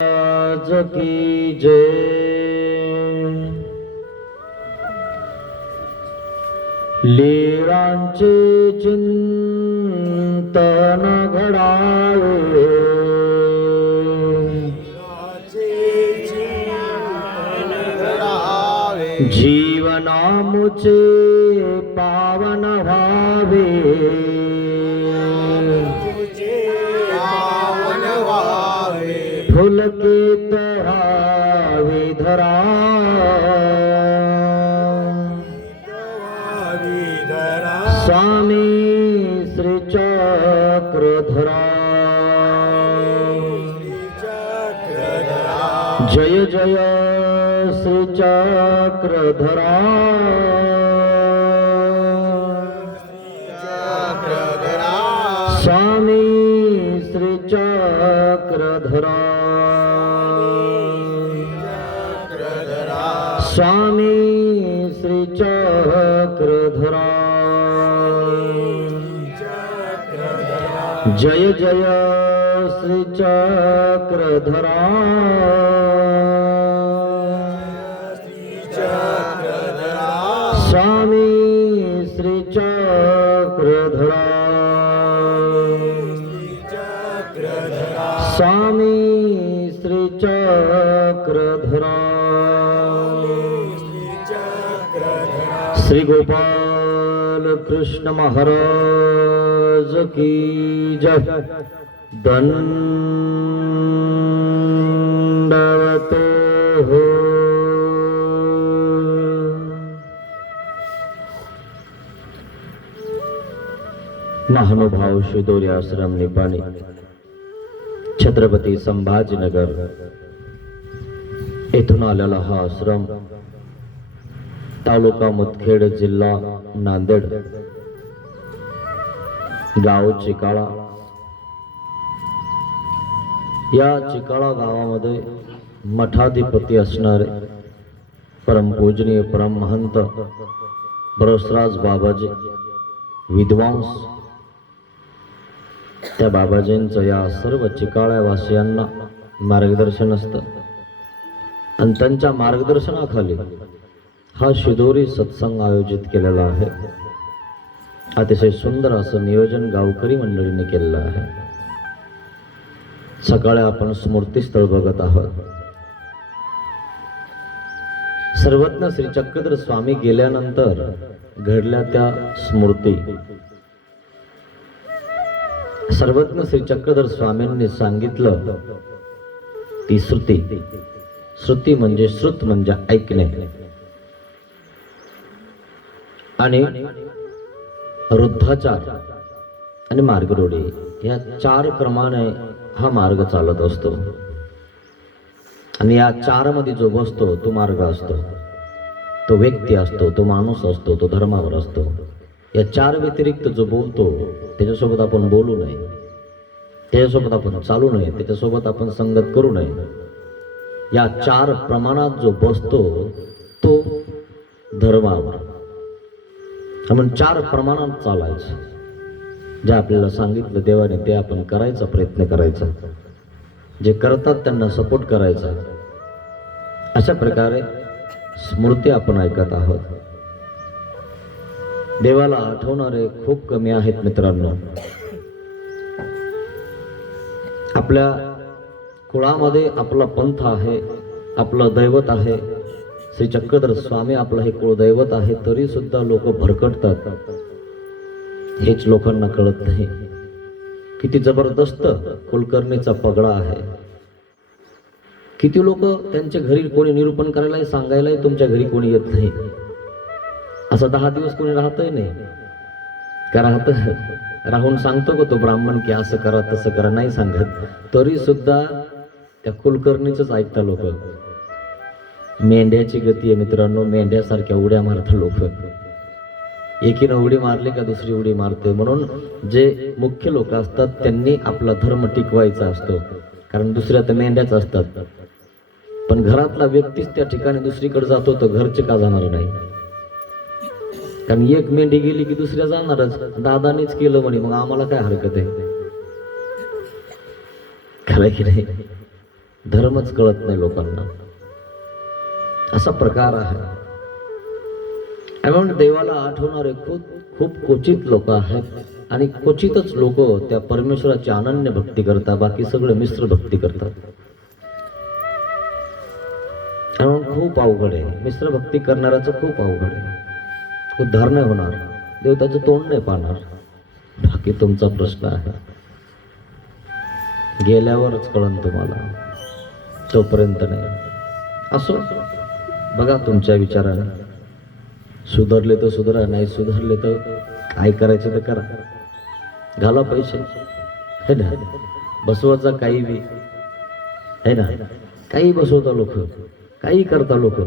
आज की जय। लीळांचे चिंतन घडावे, जीवनामुचे पावन व्हावे, फुलके तरावे धरा, स्वामी श्री चक्रधरा। जय जय श्री चक्रधरा, स्वामी श्री चक्रधरा, स्वामी श्री चक्रधरा। जय जय श्री चक्रधरा, स्वामी श्री चक्रधरा, स्वामी श्री चक्रधरा। श्री गोपाल कृष्ण महाराज की जय। दंडवत हो। महानुभाव शिदोरी आश्रम निपाणी, छत्रपती संभाजीनगर येथून आलेला हा आश्रम तालुका मुदखेड, जिल्हा नांदेड, गाव चिकाळा। या चिकाळा गावामध्ये मठाधिपती असणारे परमपूजनीय परमहंत बरसराज बाबाजी विद्वांस, त्या बाबाजींचं या सर्व चिकाळ्यावासियांना मार्गदर्शन असतं आणि त्यांच्या मार्गदर्शनाखाली हा शिदोरी सत्संग आयोजित केलेला आहे। अतिशय सुंदर असं नियोजन गावकरी मंडळीने केलेलं आहे। सकाळी आपण स्मृतीस्थळ बघत आहोत। सर्वज्ञ श्री चक्रधर स्वामी गेल्यानंतर घडल्या त्या स्मृती। सर्वज्ञ श्री चक्रधर स्वामींनी सांगितलं ती श्रुती। श्रुती म्हणजे श्रुत म्हणजे ऐकणे, आणि वृद्धाचार आणि मार्गरूढी या चार क्रमाने हा मार्ग चालत असतो। आणि या चार मध्ये जो बसतो तो मार्ग असतो, तो व्यक्ती असतो, तो माणूस असतो, तो धर्मावर असतो। या चार व्यतिरिक्त जो बोलतो त्याच्यासोबत आपण बोलू नये, त्याच्यासोबत आपण चालू नये, त्याच्यासोबत आपण संगत करू नये। या चार प्रमाणात जो बसतो तो धर्मावर। आपण चार प्रमाणात चालायचं, जे आपल्याला सांगितलं देवाने ते आपण करायचा प्रयत्न करायचा, जे करतात त्यांना सपोर्ट करायचा। अशा प्रकारे स्मृती आपण ऐकत आहोत। देवाला आठवणारे खूप कमी आहेत मित्रांनो। आपल्या कुळामध्ये आपला पंथ आहे, आपलं दैवत आहे, श्री चक्रधर स्वामी आपलं हे कुळदैवत आहे, तरी सुद्धा लोक भरकटतात। हेच लोकांना कळत नाही किती जबरदस्त कुलकर्णीचा पगडा आहे। किती लोक त्यांच्या घरी कोणी निरूपण करायला सांगायलाही तुमच्या घरी कोणी येत नाही। असं 10 दिवस कोणी राहतही नाही का? राहून सांगतो का तो ब्राह्मण की असं करा तसं करा? नाही सांगत, तरी सुद्धा त्या कुलकर्णीच ऐकता लोक। मेंढ्याची गती आहे मित्रांनो, मेंढ्यासारख्या उड्या मारतात लोक। एकीनं उडी मारली का दुसरी उडी मारते। म्हणून जे मुख्य लोक असतात त्यांनी आपला धर्म टिकवायचा असतो, कारण दुसऱ्या तर मेंढ्याच असतात। पण घरातला व्यक्तीच त्या ठिकाणी दुसरीकडे जातो तर घरचे का जाणार नाही? कारण एक मेंढी गेली की दुसऱ्या जाणारच. दादानीच केलं म्हणे, मग आम्हाला काय हरकत आहे? खरं की नाही? धर्मच कळत नाही लोकांना, असा प्रकार आहे. म्हणून देवाला आठवणारे खूप खूप क्वचित लोक आहेत, आणि क्वचितच लोक त्या परमेश्वराची अनन्य भक्ती करतात, बाकी सगळे मिश्र भक्ती करतात. म्हणून खूप अवघड आहे, मिश्र भक्ती करणाऱ्याचं खूप अवघड आहे. उद्धार नाही होणार, देव त्याचं तोंड नाही पाहणार, बाकी तुमचा प्रश्न आहे. गेल्यावरच कळन तुम्हाला, तोपर्यंत नाही. असो, बघा तुमच्या विचाराने, सुधारले तर सुधारा, नाही सुधारले तर काय करायचं तर करा, घाला पैसे, है ना, बसवायचा काही बी, है ना, काही बसवता लोक, काही करता लोक,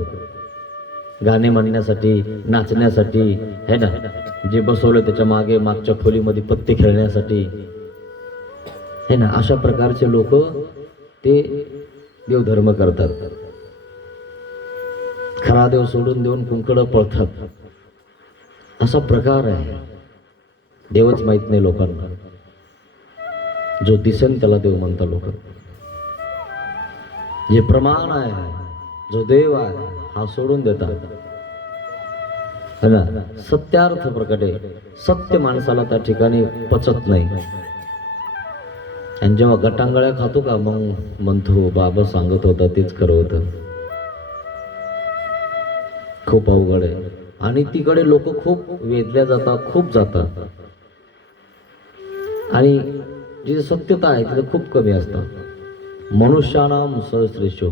गाणे म्हणण्यासाठी, नाचण्यासाठी, है ना, जे बसवलं त्याच्या मागे मागच्या खोलीमध्ये पत्ते खेळण्यासाठी, है ना, अशा प्रकारचे लोक ते देवधर्म करतात. खरा देव सोडून देऊन कुंकडं पळतात, असा प्रकार आहे. देवच माहित नाही लोकांना, जो दिसन त्याला देव म्हणतात लोक. जे प्रमाण आहे, जो देव आहे, हा सोडून देतात, है ना. सत्यार्थ प्रकट आहे, सत्य माणसाला त्या ठिकाणी पचत नाही. आणि जेव्हा गटांगळ्या खातो का, मग म्हणतो बाबा सांगत होता तेच खरं होतं. खूप अवघड आहे. आणि तिकडे लोक खूप वेधल्या जातात, खूप जातात, आणि जी सत्यता आहे तिथे खूप कमी असतात. मनुष्यानाम सहस्रेषु,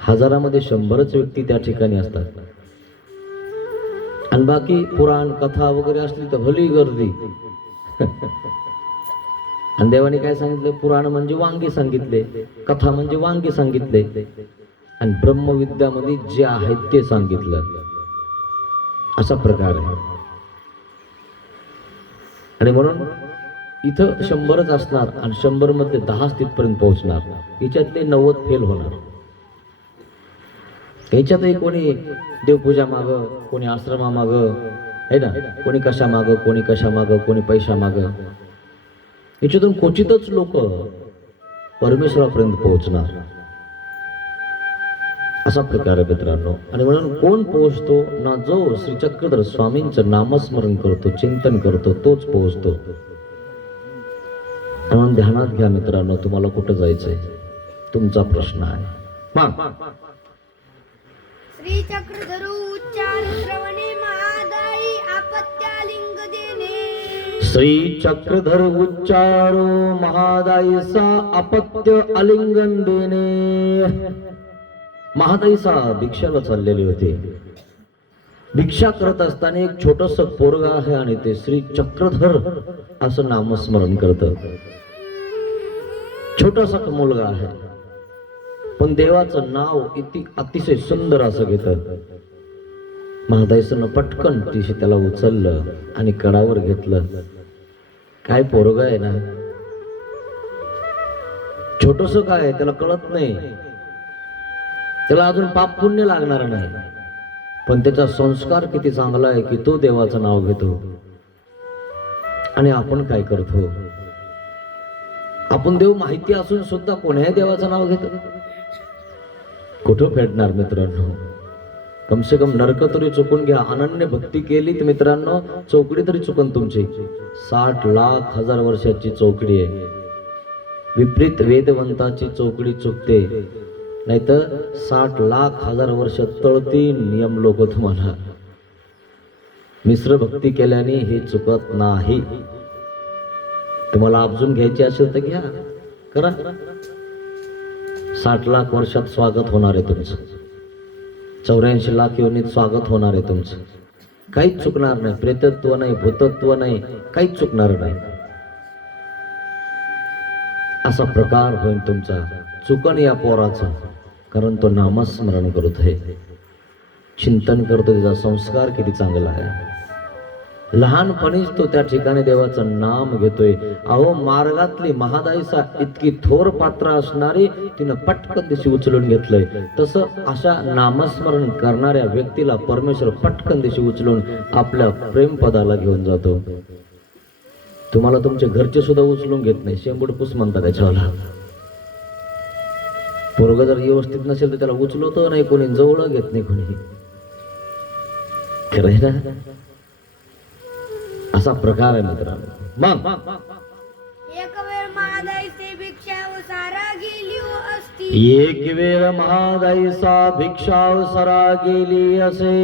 हजारामध्ये 100च व्यक्ती त्या ठिकाणी असतात. आणि बाकी पुराण कथा वगैरे असली तर भली गर्दी. आणि देवाने काय सांगितलं, पुराण म्हणजे वांगे सांगितले, कथा म्हणजे वांगे सांगितले, आणि ब्रह्मविद्यामध्ये जे आहे ते सांगितलं, असा प्रकार आहे. आणि म्हणून इथं 100च असणार, आणि 100 मध्ये 10 तिथपर्यंत पोहोचणार, याच्यातले 90 फेल होणार. याच्यातही कोणी देवपूजा माग, कोणी आश्रमा माग, है ना, कोणी कशा माग, कोणी कशा माग, कोणी पैसा माग, याच्यातून क्वचितच लोक परमेश्वरापर्यंत पोहोचणार, असा प्रकार आहे मित्रांनो. आणि म्हणून कोण पोहोचतो ना, जो श्री चक्रधर स्वामींचं नामस्मरण करतो, चिंतन करतो, तोच पोहोचतो. म्हणून ध्यानात घ्या मित्रांनो, तुम्हाला कुठं जायचंय, तुमचा प्रश्न आहे. श्री चक्रधर उच्चार श्रवणे महादायी आपत्यालिंग देणे. श्री चक्रधर उच्चारो महादायीसा अपत्य आलिंगन देणे. महादायीसा भिक्षाला चाललेले होते. भिक्षा करत असताना एक छोटस पोरगा आहे, आणि ते श्री चक्रधर असं नामस्मरण करत. छोटासा मुलगा आहे, पण देवाचं नाव अतिशय सुंदर असं घेत. महादायीनं पटकन तिशी त्याला उचललं आणि कडावर घेतलं. काय पोरग आहे ना, छोटस काय, त्याला कळत नाही, त्याला अजून पाप पुण्य लागणार नाही, पण त्याचा संस्कार किती चांगला आहे की तो देवाचं नाव घेतो. आणि आपण काय करतो, आपण देव माहिती असून सुद्धा कोण्याही देवाचं नाव घेतो. कुठं फेडणार मित्रांनो, कमसे कम नरक तरी चुकून घ्या. अनन्य भक्ती केली तर मित्रांनो चौकडी तरी चुकन तुमची. 60 लाख हजार वर्षाची चौकडी आहे. विपरीत वेदवंताची चौकडी चुकते, नाहीतर 60 लाख हजार वर्ष तळतील नियम लोक तुम्हाला. मिश्र भक्ती केल्याने हे चुकत नाही. तुम्हाला आपजून घ्यायची असेल तर घ्या, करा. 60 लाख वर्षात स्वागत होणार आहे तुमचं, 84 लाख योनीत स्वागत होणार आहे तुमचं. काहीच चुकणार नाही, प्रेतत्व नाही, भूतत्व नाही, काहीच चुकणार नाही. असा प्रकार होईल तुमचा. चुकन या पोराचं, कारण तो नामस्मरण करत आहे, चिंतन करतो, त्याचा संस्कार किती चांगला आहे. लहानपणीच तो त्या ठिकाणी देवाचं नाम घेतोय. अहो, मार्गातली महादायीसा इतकी थोर पात्र असणारी तिनं पटकन दिशी उचलून घेतलंय. तसं अशा नामस्मरण करणाऱ्या व्यक्तीला परमेश्वर पटकन दिशी उचलून आपल्या प्रेमपदाला घेऊन जातो. तुम्हाला तुमच्या घरचे सुद्धा उचलून घेत नाही, शेंबूड पुस म्हणतात त्याच्याला. पोरग जर व्यवस्थित नसेल तर त्याला उचलवतो नाही कोणी, जवळ घेत नाही कोणी. खरं आहे ना? असा प्रकार आहे मित्रांनो. मग एक वेळ महादाईचे भिक्षा व सारा गेली व असती. एक वेळ महादाईसा भिक्षा सरा गेली असे.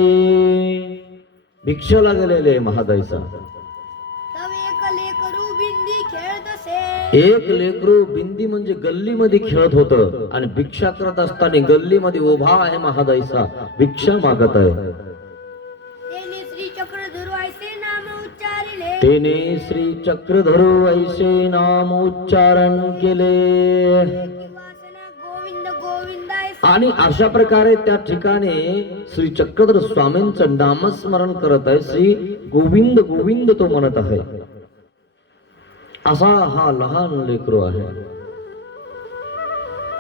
भिक्षाला गेलेले महादाईसा. तव एक लेकरू बिंदी खेळत असे. एक लेकरू बिंदी म्हणजे गल्लीमध्ये खेळत होतं आणि भिक्षा करत असताना गल्लीमध्ये उभा आहे महादाईसा, भिक्षा मागत आहे. त्याने श्री चक्रधरू ऐसे नाम उच्चारिले. तेने श्री चक्रधरू ऐसे नाम उच्चारण केले वासना गोविंद गोविंद ऐसे. आणि अशा प्रकारे त्या ठिकाणी श्री चक्रधर स्वामींचं नामस्मरण करत आहे. श्री गोविंद गोविंद तो म्हणत आहे. असा हा लहान लेकरू आहे.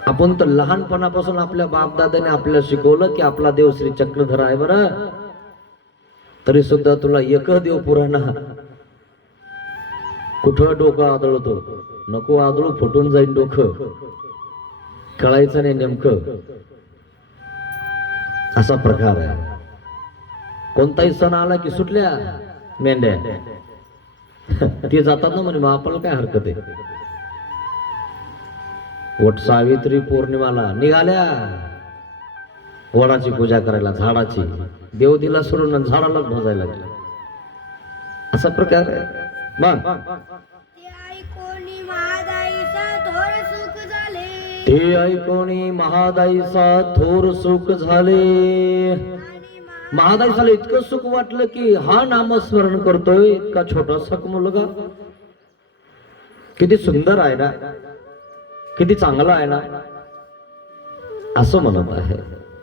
आपण तर लहानपणापासून आपल्या बापदादाने आपल्याला शिकवलं की आपला देव श्री चक्रधर आहे बरं, तरी सुद्धा तुला एक देव पुराणा. कुठं डोकं आदळतो, नको आदळू, फुटून जाईल डोकं, कळायचं नाही नेमकं. असा प्रकार आहे. कोणताही सण आला की सुटल्या मेंढ्या ते जातात ना म्हणे, मग आपल्याला काय हरकत आहे. वट सावित्री पौर्णिमाला निघाल्या वडाची पूजा करायला, झाडाची. देव दिला सोडून झाडाला भजायला लागला. असा प्रकार आहे. मग ते ऐकोनी महादाईचा थोर सुख झाले. ते ऐकोनी महादाईचा थोर सुख झाले. आणि महादाईसाला इतकं सुख वाटलं की हा नामस्मरण करतोय इतका छोटासा मुलगा. किती सुंदर आहे ना, किती चांगला आहे ना, असं म्हणत आहे.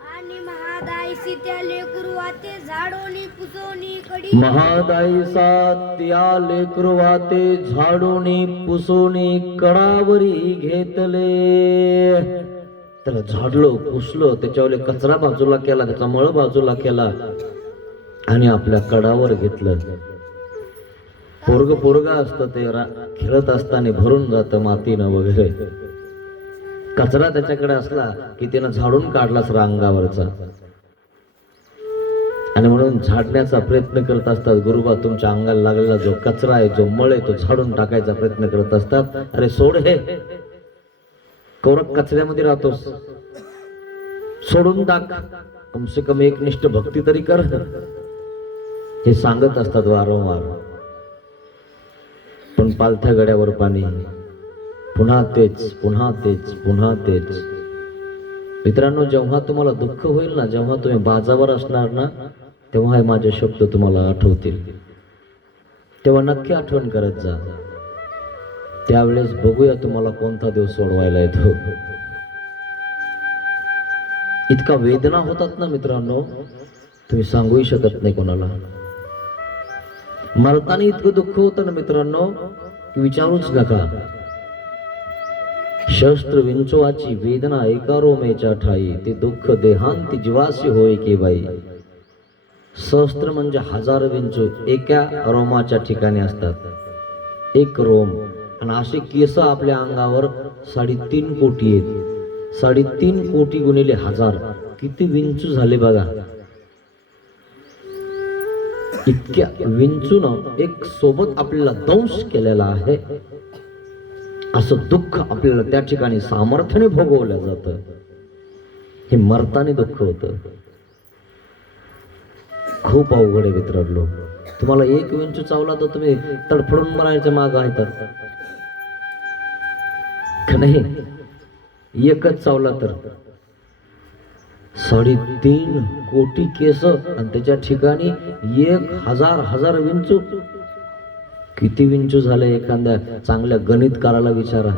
आणि महादाईसी त्या लेकरू वाते झाडोनी पुसोनी कडी. महादाईसा त्या लेकरू वाते झाडूनी पुसोनी कडावरी घेतले. त्याला झाडलो पुसलो, त्याच्यावर कचरा बाजूला केला, त्याचा मळ बाजूला केला आणि आपल्या कडावर घेतलं. पोरग असतं ते खेळत असताना भरून जातं मातीनं वगैरे. कचरा त्याच्याकडे असला की त्यानं झाडून काढलाच अंगावरचा. आणि म्हणून झाडण्याचा प्रयत्न करत असतात. गुरुबा तुमच्या अंगाला लागलेला जो कचरा आहे, जो मळ आहे, तो झाडून टाकायचा प्रयत्न करत असतात. अरे सोड हे, कौरक कचऱ्यामध्ये राहतोस, सोडून टाक, कमसे कम एकनिष्ठ भक्ती तरी कर, हे सांगत असतात वारंवार. पण पालथ्या गड्यावर पाणी, पुन्हा तेच पुन्हा तेच पुन्हा तेच. मित्रांनो, जेव्हा तुम्हाला दुःख होईल ना, जेव्हा तुम्ही बाजावर असणार ना, तेव्हा हे माझे शब्द तुम्हाला आठवतील. तेव्हा नक्की आठवण करत जा. त्यावेळेस बघूया तुम्हाला कोणता देव सोडवायला येतो. इतका वेदना होतात ना मित्रांनो, तुम्ही सांगूही शकत नाही कोणाला. मरताना इतकं दुःख होतं ना मित्रांनो, विचारूच नका. शस्त्र विंचवाची वेदना एका रोमेच्या ठाई, ते दुःख देहांती जीवासी होय की बाई. सहस्त्र म्हणजे हजार विंचू एका रोमाच्या ठिकाणी असतात, एक रोम. आणि असे केस आपल्या अंगावर 3.5 कोटी आहेत. 3.5 कोटी गुणिले हजार, किती विंचू झाले बघा. इतक्या विंचून एक सोबत आपल्याला दंश केलेला आहे. असं दुःख आपल्याला त्या ठिकाणी सामर्थ्याने भोगवलं जातं. हे मरताना दुःख होतं. खूप अवघड आहे मित्रांनो. तुम्हाला एक विंचू चावला तर तुम्ही तडफडून मरायच्या माग आहेत का नाही? एकच चावला तर 3.5 कोटी केस आणि त्याच्या ठिकाणी 1000 विंचू. किती विंचू झाले एखाद्या चांगल्या गणितकाराला विचारा.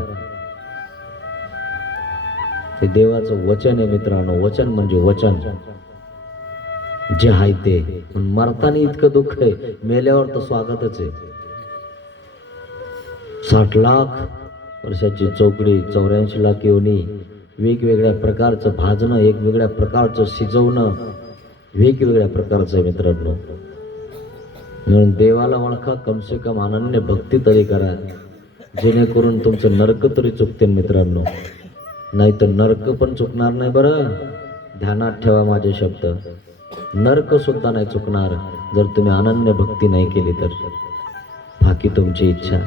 हे देवाचं वचन आहे मित्रांनो. वचन म्हणजे वचन जे आहे ते. मरताना इतकं दुःख आहे, मेल्यावर तर स्वागतच आहे. 60 लाख वर्षाची चौकडी, 84 लाख योनी, वेगवेगळ्या प्रकारचं भाजणं, वेगवेगळ्या प्रकारचं शिजवणं, वेगवेगळ्या प्रकारचं आहे मित्रांनो. म्हणून देवाला ओळखा, कमसे कम अनन्य भक्ती तरी करा, जेणेकरून तुमचं नरक तरी चुकते मित्रांनो. नाही तर नरक पण चुकणार नाही. बरं ध्यानात ठेवा माझे शब्द, नरक सुद्धा नाही चुकणार जर तुम्ही अनन्य भक्ती नाही केली तर. बाकी तुमची इच्छा,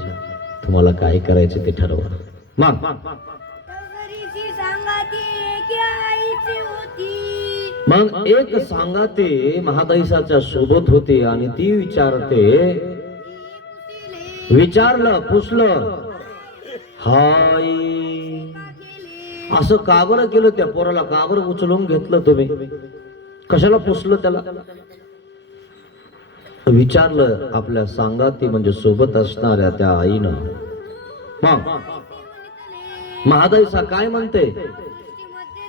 तुम्हाला काय करायचे ते ठरवा. मग तगरीची सांगाती एके आईची होती. मग एक सांगाते महादैसाच्या सोबत होते आणि ती विचारते, विचारलं पुसलं, हाय असं का बरं केलं त्या पोराला, का बरं उचलून घेतलं तुम्ही, कशाला पुसलं त्याला, विचारलं आपल्या सांगाती म्हणजे सोबत असणाऱ्या त्या आईनं. मग महादैसा काय म्हणते, सृष्टीमध्ये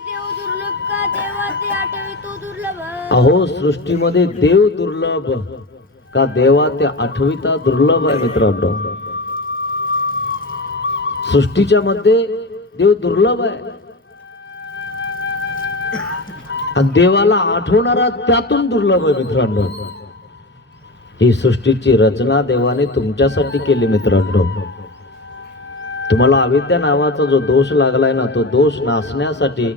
देव दुर्लभ का देवा ते आठवितो दुर्लभ. अहो सृष्टीमध्ये देव दुर्लभ का देवा ते आठविता दुर्लभ आहे मित्रांनो. सृष्टीच्या मध्ये देव दुर्लभ आहे आणि देवाला आठवणारा त्यातून दुर्लभ आहे मित्रांनो. ही सृष्टीची रचना देवाने तुमच्यासाठी केली मित्रांनो. तुम्हाला अविद्या नावाचा जो दोष लागलाय ना, तो दोष नासण्यासाठी,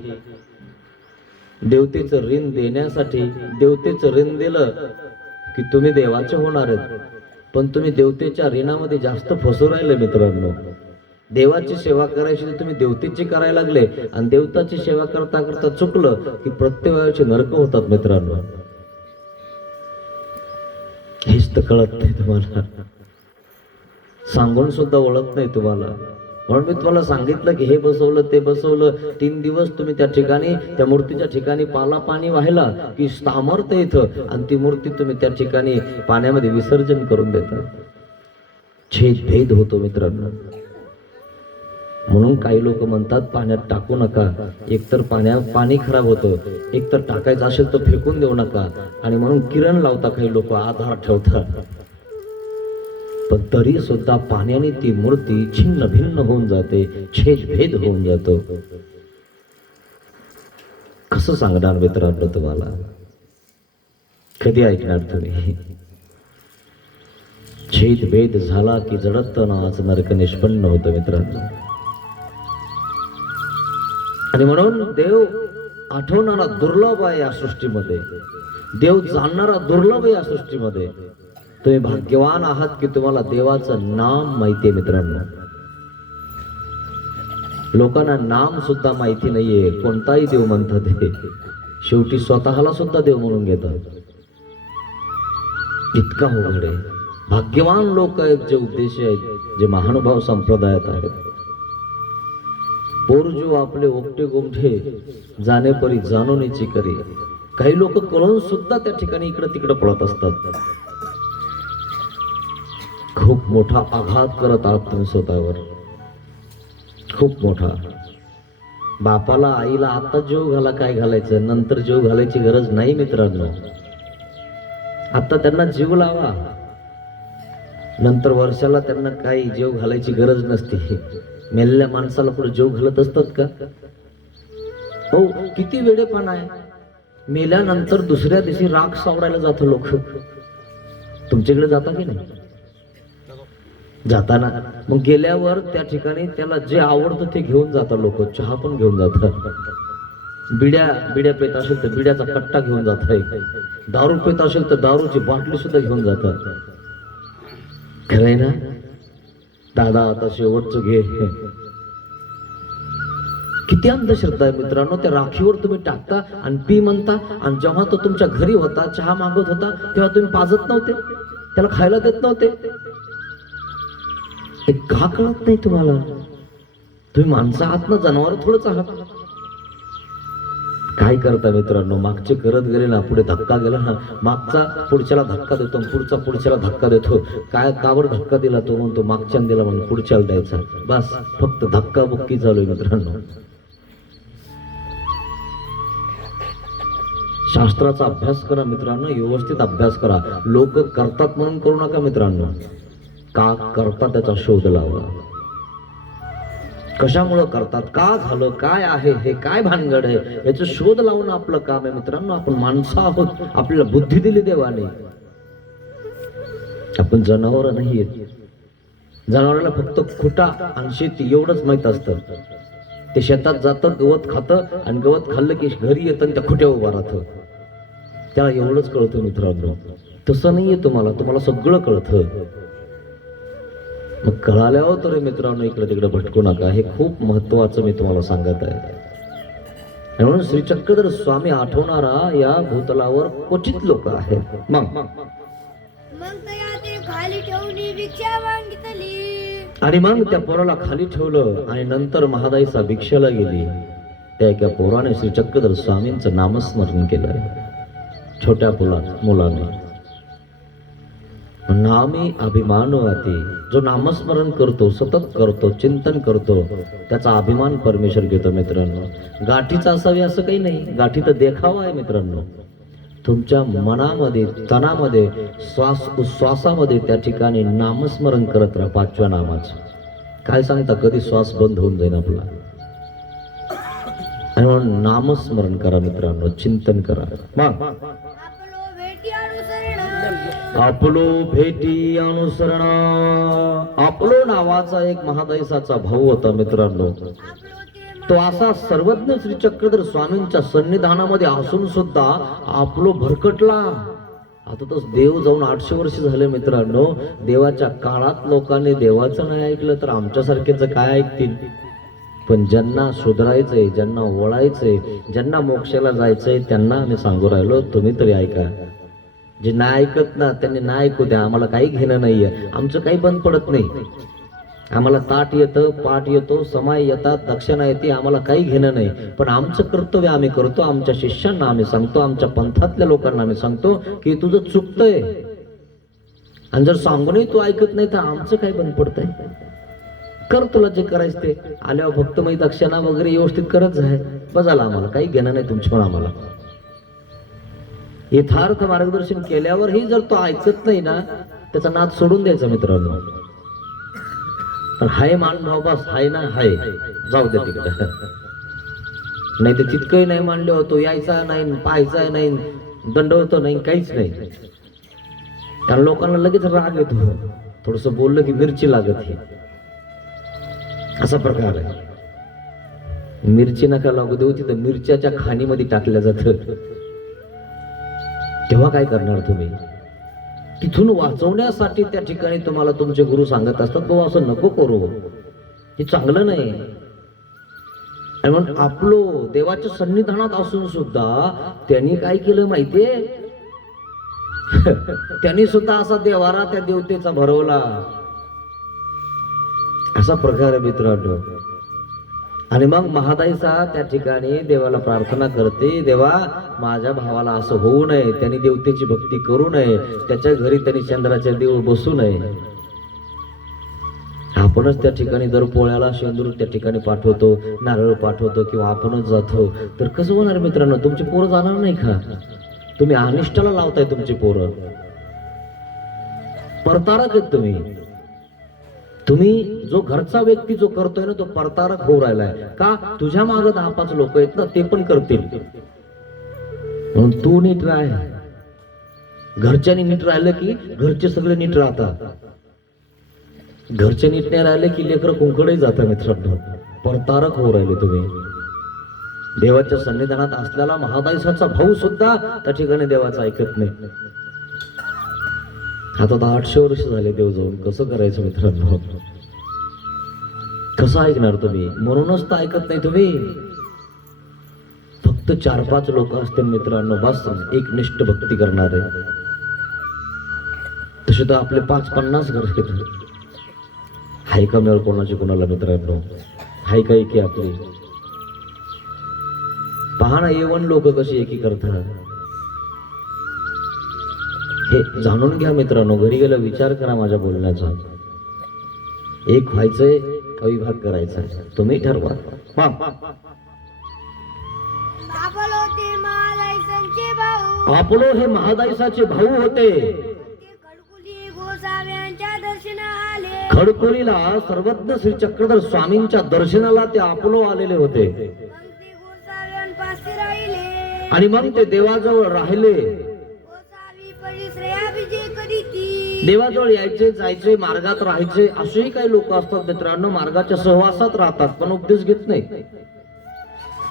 देवतेचं ऋण देण्यासाठी. देवतेचं ऋण दिलं की तुम्ही देवाचे होणार आहेत, पण तुम्ही देवतेच्या ऋणामध्ये जास्त फसू राहिले मित्रांनो. देवाची सेवा करायची तर तुम्ही देवतेची करायला लागले आणि देवताची सेवा करता करता चुकलं की प्रत्येक वेळेचे नरक होतात मित्रांनो. हेच तर कळत नाही तुम्हाला, सांगून सुद्धा ओळख नाही तुम्हाला. म्हणून मी तुम्हाला सांगितलं की हे बसवलं ते बसवलं, 3 दिवस तुम्ही त्या ठिकाणी त्या मूर्तीच्या ठिकाणी पाला पाणी वाहिला की सामर्थ्य येतं आणि ती मूर्ती तुम्ही त्या ठिकाणी पाण्यामध्ये विसर्जन करून देता. छेद भेद होतो मित्रांनो. म्हणून काही लोक म्हणतात पाण्यात टाकू नका, एकतर पाणी खराब होतं, एकतर टाकायचं असेल तर फेकून देऊ नका. आणि म्हणून किरण लावता काही लोक, आधार ठेवतात. पण तरी सुद्धा पाण्याने ती मूर्ती छिन्न भिन्न होऊन जाते, छेद भेद होऊन जातो. कसं सांगणार मित्रांनो तुम्हाला, कधी ऐकणार तुम्ही. छेद भेद झाला की जडत नाच नरक निष्पन्न होतं मित्रांनो. आणि म्हणून देव आठवणारा दुर्लभ आहे या सृष्टीमध्ये, देव जाणणारा दुर्लभ आहे या सृष्टीमध्ये. तुम्ही भाग्यवान आहात की तुम्हाला देवाचं नाम माहिती आहे मित्रांनो. लोकांना नाम सुद्धा माहिती नाहीये, कोणताही देव म्हणतात ते, शेवटी स्वतःला सुद्धा देव म्हणून घेतात. इतका अवघड आहे. भाग्यवान लोक आहेत जे उपदेशी आहेत, जे महानुभाव संप्रदायात आहेत. पोरजू आपले ओकटे गोमठे जाणे परी जाणूनीची करी. काही लोक कळून सुद्धा त्या ठिकाणी इकडे तिकडे पळत असतात. खूप मोठा आघात करत आहात तुम्ही स्वतःवर, खूप मोठा. बापाला आईला आता जीव घाला काय घालायचं, नंतर जीव घालायची गरज नाही मित्रांनो. आता त्यांना जीव लावा, नंतर वर्षाला त्यांना काही जीव घालायची गरज नसते. मेलेल्या माणसाला पुढे जीव घालत असतात का? हो, किती वेडेपणा आहे. मेल्यानंतर दुसऱ्या दिवशी राख सावडायला जातो लोक. तुमच्याकडे जाता की नाही? जाताना मग गेल्यावर त्या ठिकाणी त्याला जे आवडतं ते घेऊन जातात लोक. चहा पण घेऊन जातात, बिड्या पेत असेल तर बिड्याचा कट्टा घेऊन जातात, दारू पेत असेल तर दारूची बाटली सुद्धा घेऊन जातात. खरंय ना दादा, आता शेवटचं घे. किती अंधश्रद्धा आहे मित्रांनो. त्या राखीवर तुम्ही टाकता आणि पी म्हणता, आणि जेव्हा तो तुमच्या घरी होता, चहा मागत होता, तेव्हा तुम्ही पाजत नव्हते, त्याला खायला देत नव्हते. हे का कळत नाही तुम्हाला? तुम्ही माणसं आहात ना, जनावर थोडंच आहात. काय करता मित्रांनो, मागचे करत गेले ना, पुढे धक्का गेला ना, मागचा पुढच्याला धक्का देतो, पुढचा पुढच्याला धक्का देतो. काय कावर धक्का दिला तो म्हणतो मागच्याला दिला म्हणून पुढच्याला द्यायचा. बस फक्त धक्का बुक्की चालू आहे मित्रांनो. शास्त्राचा अभ्यास करा मित्रांनो, व्यवस्थित अभ्यास करा. लोक करतात म्हणून करू नका मित्रांनो. का करतात त्याचा शोध लावा. कशामुळं करतात, का झालं, काय आहे हे, काय भानगड आहे, याचा शोध लावणं आपलं काम आहे मित्रांनो. आपण माणसं आहोत, आपल्याला बुद्धी दिली देवाने. आपण जनावर नाहीये. जनावराला फक्त खुटा आणि शेती एवढंच माहित असतं. ते शेतात जातं, गवत खातं आणि गवत खाल्लं की घरी येतं आणि त्या खुट्या उभा राहतं. त्याला एवढंच कळतं मित्रांनो. तसं नाहीये तुम्हाला सगळं कळतं. मग कळाल्यावर तर मित्रांनो इकडे तिकडे भटकू नका. हे खूप महत्वाचं मी तुम्हाला सांगत आहे. आणि म्हणून श्री चक्रधर स्वामी आठवणारा या भूतलावर क्वचित लोक आहेत. मग तया ते खाली ठेवून भिक्षा मागितली. आणि मग त्या पोराला खाली ठेवलं आणि नंतर महादाईचा भिक्षेला गेली. त्या एका पोराने श्री चक्रधर स्वामींचं नामस्मरण केलं. छोट्या मुलाने नामी अभिमानवाती. जो नामस्मरण करतो, सतत करतो, चिंतन करतो, त्याचा अभिमान परमेश्वर घेतो. मित्रांनो, गाठीचा असावी असं काही नाही. गाठी तर देखावा आहे मित्रांनो. तुमच्या मनामध्ये, तनामध्ये, श्वास उश्वासामध्ये त्या ठिकाणी नामस्मरण करत राहा. 5व्या नामाचं. काय सांगता, कधी श्वास बंद होऊन जाईल आपला. आणि म्हणून नामस्मरण करा मित्रांनो, चिंतन करा. मग आपलो भेटी अनुसरण. आपलो नावाचा एक महादैसाचा भाऊ होता मित्रांनो. तो असा सर्वज्ञ श्री चक्रधर स्वामींच्या सन्निधानामध्ये असून सुद्धा आपलो भरकटला. आता तो देव जाऊन 800 वर्ष झाले मित्रांनो. देवाच्या काळात लोकांनी देवाचं नाही ऐकलं तर आमच्यासारखेच काय ऐकतील. पण ज्यांना सुधारायचंय, ज्यांना वळायचंय, ज्यांना मोक्षाला जायचंय, त्यांना आम्ही सांगू राहिलो, तुम्ही तरी ऐका. जे नाही ऐकत ना त्यांनी नाही ऐकू द्या. आम्हाला काही घेणं नाहीये. आमचं काही बंद पडत नाही. आम्हाला ताट येतं, पाठ येतो, समाय येतात, दक्षिणा येते, आम्हाला काही घेणं नाही. पण आमचं कर्तव्य आम्ही करतो. आमच्या शिष्यांना आम्ही सांगतो, आमच्या पंथातल्या लोकांना आम्ही सांगतो की तुझं चुकतंय. आणि जर सांगूनही तू ऐकत नाही तर आमचं काय बंद पडतंय. कर तुला जे करायचं ते. आल्यावर फक्त मग दक्षिणा वगैरे व्यवस्थित करत जाय, बजाला. आम्हाला काही घेणं नाही तुमची. पण आम्हाला यथार्थ मार्गदर्शन केल्यावरही जर तो ऐकत नाही ना, त्याचा नाद सोडून द्यायचा मित्रांनो. पण हाय मानभाव, बस हाय ना हाय, जाऊ दे तिकडे. नाही तर तितकंही नाही मानले होतो, यायचा नाही, पाहायचा नाही, दंडवतो नाही, काहीच नाही. कारण लोकांना लगेच राग येतो. थोडस बोललं की मिरची लागत. ही असा प्रकार आहे. मिरची नका लागू देऊ, तिथं मिरच्याच्या खाणीमध्ये टाकल्या जात. तेव्हा काय करणार तुम्ही. तिथून वाचवण्यासाठी त्या ठिकाणी तुम्हाला तुमचे गुरु सांगत असतात, बाबा असं नको करू, हे चांगलं नाही. आणि म्हणून आपलो देवाच्या सन्निधानात असून सुद्धा त्यांनी काय केलं माहितीये. त्यांनी सुद्धा असा देवारा त्या देवतेचा भरवला. असा प्रकार आहे मित्रांनो. आणि मग महादाईसा त्या ठिकाणी देवाला प्रार्थना करते, देवा माझ्या भावाला असं होऊ नये, त्यांनी देवतेची भक्ती करू नये, त्याच्या घरी त्यांनी चंद्राचे देऊळ बसू नये. आपणच त्या ठिकाणी दर पोळ्याला शेंदूर त्या ठिकाणी पाठवतो, नारळ पाठवतो किंवा आपणच जातो, तर कसं होणार मित्रांनो. तुमची पोरं जाणार नाही का. तुम्ही अनिष्टाला लावताय तुमची पोरं. परतारक आहेत तुम्ही जो घरचा व्यक्ती जो करतोय ना, तो परतारक होऊ राहिलाय. का, तुझ्या मागे 10-5 लोक आहेत ना, ते पण करतील. म्हणून तू नीट राह. घरच्यानी नीट राहिलं की घरचे सगळे नीट राहतात. घरचे नीट नाही राहिले की लेकर कुंकडे जातात मित्रांनो. परतारक होऊ राहिले तुम्ही. देवाच्या सन्निधानात असलेला महादाईसाचा भाऊ सुद्धा त्या ठिकाणी देवाचं ऐकत नाही. आता 800 वर्ष झाले देव जाऊन. कसं करायचं मित्रांनो. कसं ऐकणार तुम्ही. म्हणूनच तर ऐकत नाही तुम्ही. फक्त 4-5 लोक असतील मित्रांनो, बस एकनिष्ठ भक्ती करणारे. तसे तर आपले 5-50 घर आहेत. हाय का मिळेल कोणाची कोणाला मित्रांनो. हाय का एकी आपली. पहा ना, येवन लोक कशी एकी करतात. हे जाणून घ्या मित्रांनो. घरी गेला विचार करा माझ्या बोलण्याचा. एक व्हायचंय का विभाग करायचा, तुम्ही ठरवा. आपलो हे महादाईसाचे भाऊ होते. खडकोलीला सर्वज्ञ श्री चक्रधर स्वामींच्या दर्शनाला ते आपलो आलेले होते. आणि मग ते देवाजवळ राहिले. देवाजवळ यायचे जायचे मार्गात राहायचे असेही काही लोक असतात मित्रांनो, मार्गाच्या सहवासात राहतात पण उपदेश घेत नाही,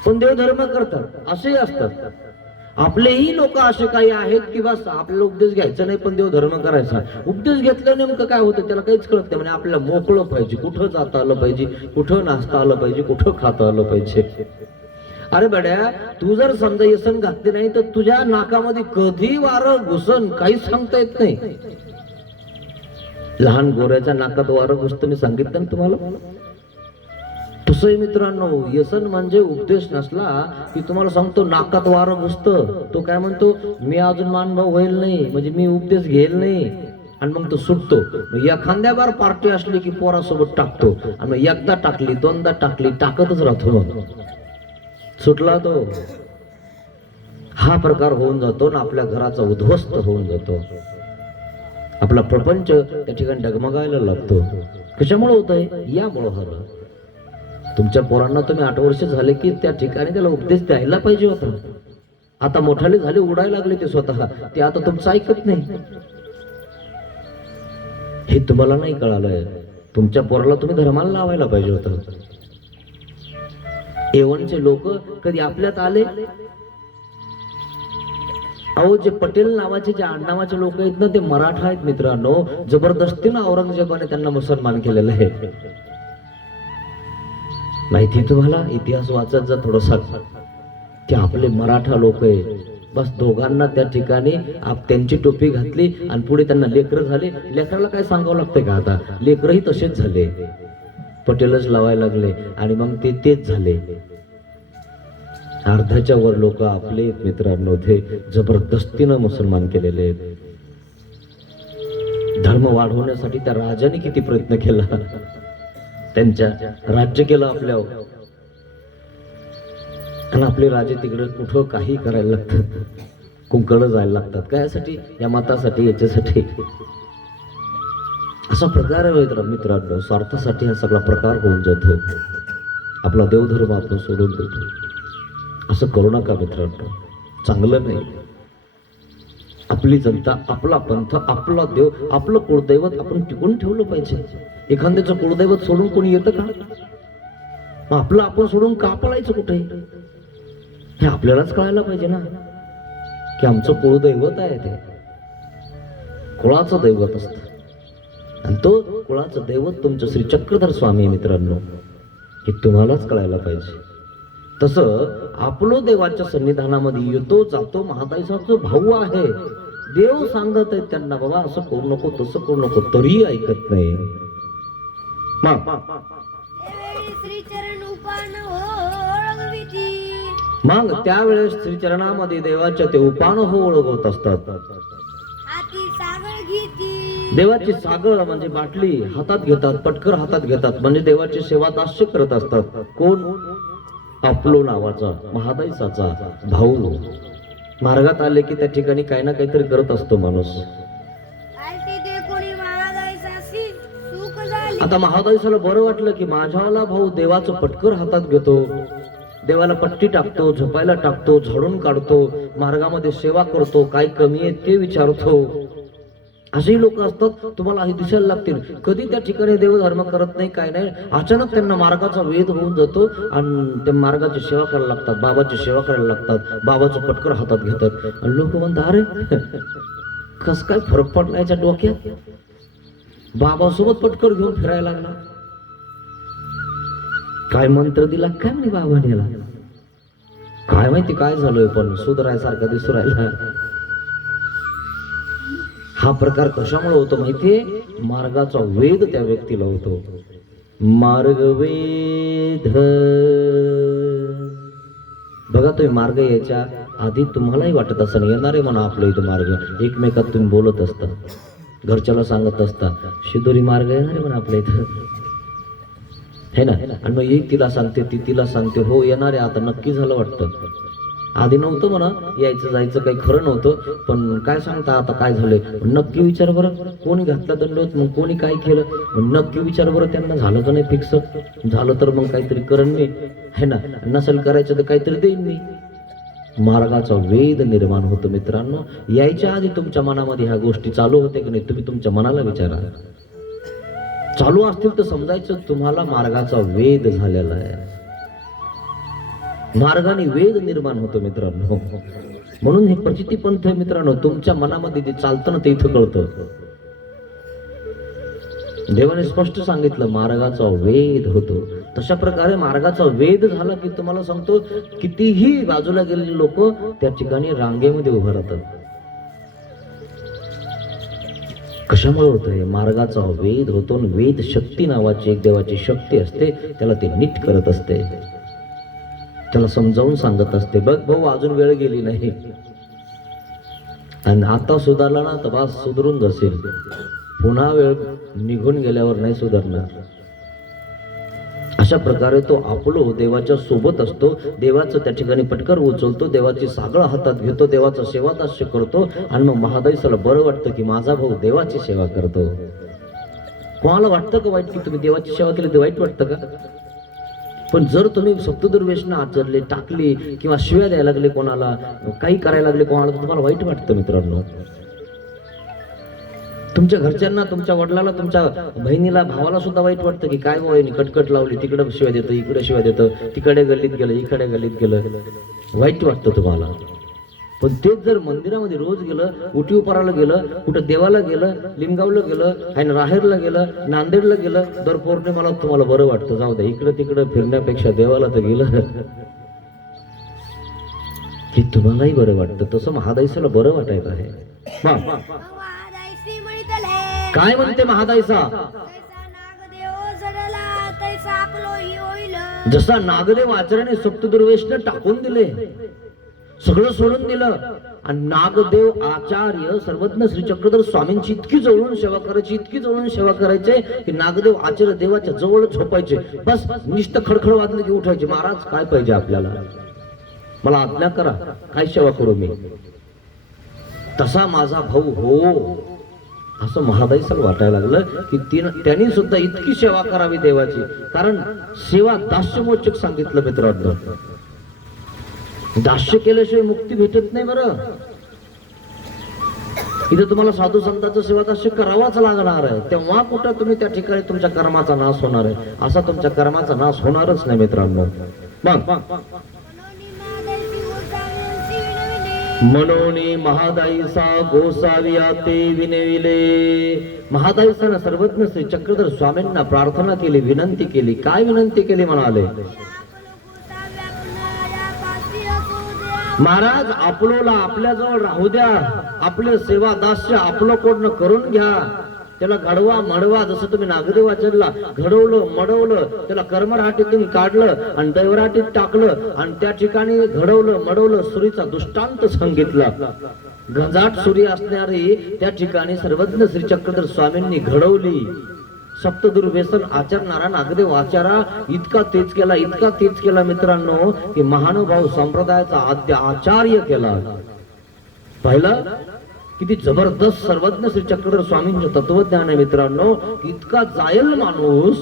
पण देवधर्म करतात असेही असतात. आपलेही लोक असे काही आहेत की बस आपल्याला उपदेश घ्यायचा नाही पण देव धर्म करायचा. उपदेश घेतलं नेमकं काय होतं त्याला काहीच कळत नाही. म्हणजे आपल्याला मोकळं पाहिजे, कुठं जाता आलं पाहिजे, कुठं नाचता आलं पाहिजे, कुठं खाता आलं पाहिजे. अरे बड्या, तू जर समजा व्यसन घातले नाही तर तुझ्या नाकामध्ये कधी वारं घुसन काहीच सांगता येत नाही. लहान गोऱ्याच्या नाकात वारं घुसतं मी सांगितलं ना तुम्हाला. तसंही मित्रांनो व्यसन म्हणजे उपदेश नसला की तुम्हाला सांगतो नाकात वारं घुसतं. तो काय म्हणतो, मी अजून मानभाव होईल नाही म्हणजे मी उपदेश घेईल नाही, आणि मग तो सुटतो. मग एखाद्यावर पार्टी असली की पोरासोबत टाकतो, आणि मग एकदा टाकली दोनदा टाकली टाकतच राहतो, मग सुटला तो. हा प्रकार होऊन जातो ना आपल्या घराचा उद्ध्वस्त होऊन जातो. आपला प्रपंच त्या ठिकाणी डगमगायला लागतो. कशामुळे होत आहे? यामुळं हरं. तुमच्या पोरांना तुम्ही 8 वर्ष झाले की त्या ठिकाणी त्याला उपदेश द्यायला पाहिजे होता. आता मोठाले झाले, उडायला लागले ते स्वतः, ते आता तुमचं ऐकत नाही. हे तुम्हाला नाही कळालंय. तुमच्या पोराला तुम्ही धर्माला लावायला पाहिजे होतं. एवनचे लोक कधी आपल्यात आले? अहो, जे पटेल नावाचे जे आडनावाचे लोक आहेत ना ते मराठा आहेत मित्रांनो. जबरदस्तीनं औरंगजेबाने त्यांना मुसलमान केलेलं आहे. माहिती तुम्हाला? इतिहास वाचत जा थोडसा की आपले मराठा लोक आहे. बस दोघांना त्या ठिकाणी त्यांची टोपी घातली आणि पुढे त्यांना लेकरं झाले. लेकराला काय सांगावं लागतंय का? आता लेकरही तसेच झाले, पटेलच लावायला लागले आणि मग ते तेच झाले. अर्ध्याच्या वर लोक आपले मित्रांनो ते जबरदस्तीनं मुसलमान केलेले आहेत. धर्म वाढवण्यासाठी त्या राजाने किती प्रयत्न केला, त्यांच्या राज्य केलं आपल्यावर, आणि आपले राजे तिकडे कुठं काही करायला लागतात, कुंकडं जायला लागतात. कायसाठी? या मतासाठी, याच्यासाठी. असा प्रकार आहे मित्रांनो. स्वार्थासाठी हा सगळा प्रकार होऊन जातो. आपला देवधर्म आपण सोडून देतो. असं करू नका मित्रांनो, चांगलं नाही. आपली जनता, आपला पंथ, आपला देव, आपलं कुळदैवत आपण टिकून ठेवलं पाहिजे. एखाद्याचं कुळदैवत सोडून कोणी येतं का? मग आपलं आपण सोडून का पळायचं कुठे? हे आपल्यालाच कळायला पाहिजे ना की आमचं कुळदैवत आहे, ते कुळाचं दैवत असतं, आणि तो कुळाचं दैवत तुमचं श्री चक्रधर स्वामी मित्रांनो, हे तुम्हालाच कळायला पाहिजे. तसं आपलं देवाच्या सन्निधानामध्ये येतो जातो महादाईसाचा भाऊ आहे. देव सांगत आहेत त्यांना, बाबा असं करू नको, तसं करू नको, तरी ऐकत नाही. मग त्यावेळेस श्रीचरणामध्ये देवाच्या ते उपान हो ओळखत असतात. देवाची सागळ म्हणजे बाटली हातात घेतात, पटकर हातात घेतात, म्हणजे देवाची सेवा दास्य करत असतात. कोण? आपलो नावाचा महादाईसाचा भाऊ. मार्गात आले की त्या ठिकाणी काही ना काहीतरी करत असतो माणूस. आता महादाईसाला बरं वाटलं की माझ्यावाला भाऊ देवाचं पटकर हातात घेतो, देवाला पट्टी टाकतो, झोपायला टाकतो, झाडून काढतो, मार्गामध्ये सेवा करतो, काय कमी आहे ते विचारतो. असेही लोक असतात, तुम्हाला हे दिसायला लागतील. कधी त्या ठिकाणी देवधर्म करत नाही, काय नाही, अचानक त्यांना मार्गाचा वेध होऊन जातो आणि त्या मार्गाची सेवा करायला लागतात, बाबाची सेवा करायला लागतात, बाबाचं पटकर हातात घेतात. आणि लोक म्हणतात, अरे कस काय फरक पडला याच्या डोक्यात? बाबासोबत पटकर घेऊन फिरायला लागला, काय मंत्र दिला काय म्हणे बाबाने याला, काय माहिती काय झालंय, पण सुधारायसारखा दिसू राहिला. हा प्रकार कशामुळे होतो माहितीये? मार्गाचा वेध त्या व्यक्तीला होतो. मार्ग वेध. बघा, तुम्ही मार्ग यायच्या आधी तुम्हालाही वाटत असं येणारे म्हणा आपल्या इथं मार्ग, एकमेकात तुम्ही बोलत असता, घरच्याला सांगत असता शिदोरी मार्ग येणारे म्हणा आपल्या इथं, है ना. आणि मग एक तिला सांगते, ती तिला सांगते, हो येणारे आता नक्की झालं वाटतं. आधी नव्हतं म्हणा, यायचं जायचं काही खरं नव्हतं, पण काय सांगता आता काय झालंय नक्की विचार बरं. कोणी घातला दंडवत, मग कोणी काय केलं, नक्की विचार बरं. त्यांना झालं का नाही फिक्स? झालं तर मग काहीतरी करण मी, है ना. नसेल करायचं तर काहीतरी देईन मी. मार्गाचा वेध निर्माण होतो मित्रांनो. यायच्या आधी तुमच्या मनामध्ये ह्या गोष्टी चालू होते की नाही, तुम्ही तुमच्या मनाला विचारा. चालू असतील तर समजायचं तुम्हाला मार्गाचा वेध झालेला आहे. मार्गाने वेध निर्माण होतो मित्रांनो. म्हणून हे प्रचिती पंथ मित्रांनो, तुमच्या मनामध्ये जे चालतं ना ते इथं कळतं. देवाने स्पष्ट सांगितलं मार्गाचा वेध होतो. तशा प्रकारे मार्गाचा वेध झाला की तुम्हाला सांगतो, कितीही बाजूला गेलेले लोक त्या ठिकाणी रांगेमध्ये उभं राहतात. कशामुळे होतंय? मार्गाचा वेध होतो. वेद शक्ती नावाची एक देवाची शक्ती असते, त्याला ते नीट करत असते, त्याला समजावून सांगत असते. बघ भाऊ, अजून वेळ गेली नाही आणि आता सुधारला ना तर बस सुधरून जाशील. पुन्हा वेळ निघून गेल्यावर नाही सुधारणार. अशा प्रकारे तो आपलो देवाच्या सोबत असतो. देवाचं त्या ठिकाणी पटकर उचलतो, देवाची सागळ हातात घेतो, देवाचा सेवादास्य करतो आणि मग महादाईसाला बरं वाटतं की माझा भाऊ देवाची सेवा करतो. कोणाला वाटतं का वाईट की तुम्ही देवाची सेवा केली ते वाईट वाटतं का? पण जर तुम्ही सप्तदुर्व्यसन आचरले, टाकली किंवा शिव्या द्यायला लागले, कोणाला काही करायला लागले कोणाला, तर तुम्हाला वाईट वाटतं मित्रांनो. तुमच्या घरच्यांना, तुमच्या वडिलाला, तुमच्या बहिणीला, भावाला सुद्धा वाईट वाटतं की काय बाबा कटकट लावली, तिकडे शिव्या देतं, इकडे शिव्या देतं, तिकडे गल्लीत गेलं, इकडे गल्लीत गेलं, वाईट वाटतं तुम्हाला. पण तेच जर मंदिरामध्ये रोज गेलं, उटीउपाराला गेलं, कुठं देवाला गेलं, लिंगावला गेलं, आणि राहेरला गेलं, नांदेडला गेलं, दर पौर्णिमाला तुम्हाला बरं वाटतं. जाऊ द्या, इकडं तिकडं फिरण्यापेक्षा देवाला तर गेलं की तुम्हालाही बरं वाटतं. तसं महादाईसाला बरं वाटायचं आहे. महादाईसी म्हणतले, काय म्हणते महादाईसा? तैसा नागदेव जडला तैसा आपलोही होईल. जसा नागदेव आचरणे सप्तदुर्वेशन टाकून दिले, सगळं सोडून दिलं, आणि नागदेव आचार्य सर्वज्ञ श्री चक्रधर स्वामींची इतकी जवळून सेवा करायची, इतकी जवळून सेवा करायचे की नागदेव आचार्य देवाच्या जवळ झोपायचे. बस निष्ठ खडखड वाजले की उठायचे, महाराज काय पाहिजे आपल्याला, मला आज्ञा करा, काय सेवा करू मी. तसा माझा भाऊ हो, असं महादाईसाला वाटायला लागलं की त्यांनी सुद्धा इतकी सेवा करावी देवाची. कारण सेवा दास्यमोचक सांगितलं मित्रांनो. दास्य केल्याशिवाय मुक्ती भेटत नाही. बरं, इथे तुम्हाला साधू संतांचं सेवा दास्य करावाच लागणार आहे. तेव्हा कुठं तुम्ही त्या ठिकाणी तुमच्या कर्माचा नाश होणार आहे. असा तुमच्या कर्माचा नाश होणारच नाही मित्रांनो. मग मनोनी महादाईसा गोसाविया ते विनविले. महादाईसानं सर्वज्ञ श्री चक्रधर स्वामींना प्रार्थना केली, विनंती केली. काय विनंती केली म्हणाले? महाराज, आपलोला आपल्याजवळ राहू द्या, आपले सेवा दास्य आपलं करून घ्या. त्याला घडवा मडवा, जसं तुम्ही नागदेवाचरला घडवलं मडवलं, त्याला कर्मराटीत तुम्ही काढलं आणि दैवराटीत टाकलं, आणि त्या ठिकाणी घडवलं मडवलं, सुरीचा दृष्टांत सांगितला. गंजाट सुरी असणारी त्या ठिकाणी सर्वज्ञ श्री चक्रधर स्वामींनी घडवली. सप्तदुर्व्यसन आचरणारा नागदेव आचारा इतका तेज केला, इतका तेज केला मित्रांनो, की महानुभाव संप्रदायाचा आद्य आचार्य केला. पहिलं किती जबरदस्त सर्वज्ञ श्री चक्रधर स्वामींचं तत्वज्ञान आहे मित्रांनो. इतका जायल माणूस,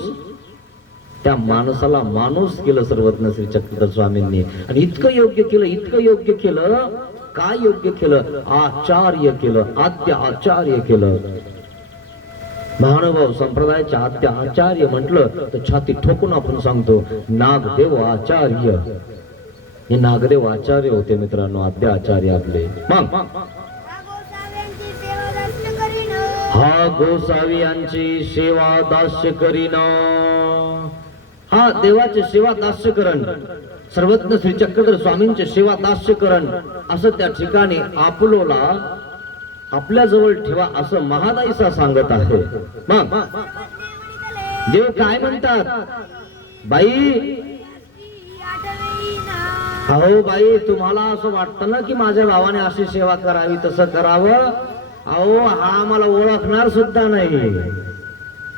त्या माणसाला माणूस केलं सर्वज्ञ श्री चक्रधर स्वामींनी. आणि इतकं योग्य केलं, इतकं योग्य केलं. काय योग्य केलं? आचार्य केलं, आद्य आचार्य केलं. महानुभाव संप्रदायाचे आद्य आचार्य म्हटलं तर छाती ठोकून आपण सांगतो नागदेव आचार्य. हे नागदेव आचार्य होते मित्रांनो, आद्य आचार्य आपले. मग हा गोसावी यांची सेवा दास्य करीन. हा देवाचे सेवा दास्य करण, सर्वज्ञ श्री चक्रधर स्वामींचे सेवा दास्य करण, असं त्या ठिकाणी आपलोला आपल्या जवळ ठेवा, असं महादाईसा सांगत आहे. मग देव काय म्हणतात? बाई, अहो बाई, तुम्हाला असं वाटतं ना की माझ्या भावाने अशी सेवा करावी, तसं करावं? अहो, हा मला ओळखणार सुद्धा नाही.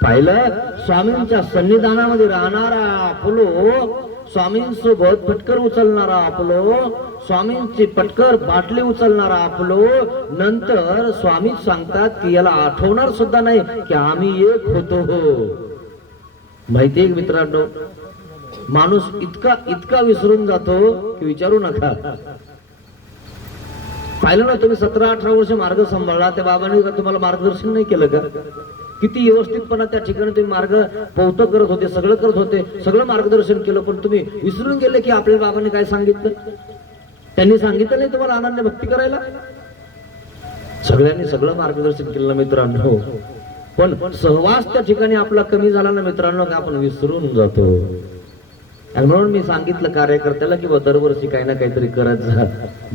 पाहिलं, स्वामींच्या सन्निधानामध्ये राहणारा आपलो, स्वामींसोबत पटकर उचलणारा आपलो, स्वामींची पटकर बाटली उचलणारा आपलो, नंतर स्वामी सांगतात की याला आठवणार सुद्धा नाही की आम्ही एक होतो. माहितीये मित्रांनो, माणूस इतका इतका विसरून जातो की विचारू नका. पाहिलं ना तुम्ही 17-18 वर्ष मार्ग सांभाळला, त्या बाबांनी का तुम्हाला मार्गदर्शन नाही केलं का? किती व्यवस्थितपणा त्या ठिकाणी तुम्ही मार्ग पवत करत होते, सगळं करत होते, सगळं मार्गदर्शन केलं, पण तुम्ही विसरून गेले की आपल्या बाबांनी काय सांगितलं? त्यांनी सांगितलं नाही तुम्हाला अनन्य भक्ती करायला? सगळ्यांनी सगळं मार्गदर्शन केलं ना मित्रांनो, पण सहवास त्या ठिकाणी आपला कमी झाला ना मित्रांनो, की आपण विसरून जातो. आणि म्हणून मी सांगितलं कार्यकर्त्याला की दरवर्षी काही ना काहीतरी करत जा,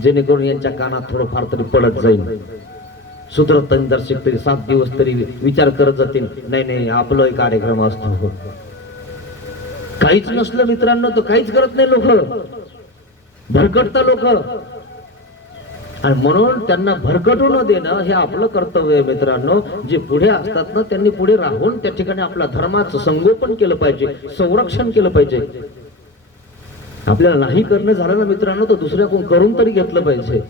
जेणेकरून यांच्या कानात थोडंफार तरी पडत जाईल. सुधरत दर्शक तरी 7 दिवस तरी विचार करत जातील, नाही नाही आपलं एक कार्यक्रम असतो. काहीच नसलं मित्रांनो तर काहीच करत नाही लोक, भरकटता लोक. आणि म्हणून त्यांना भरकटू न देणं हे आपलं कर्तव्य आहे मित्रांनो. जे पुढे असतात ना त्यांनी पुढे राहून त्या ठिकाणी आपल्या धर्माचं संगोपन केलं पाहिजे, संरक्षण केलं पाहिजे. आपल्याला नाही करणं झालं ना मित्रांनो तर दुसऱ्याकडून करून तरी घेतलं पाहिजे.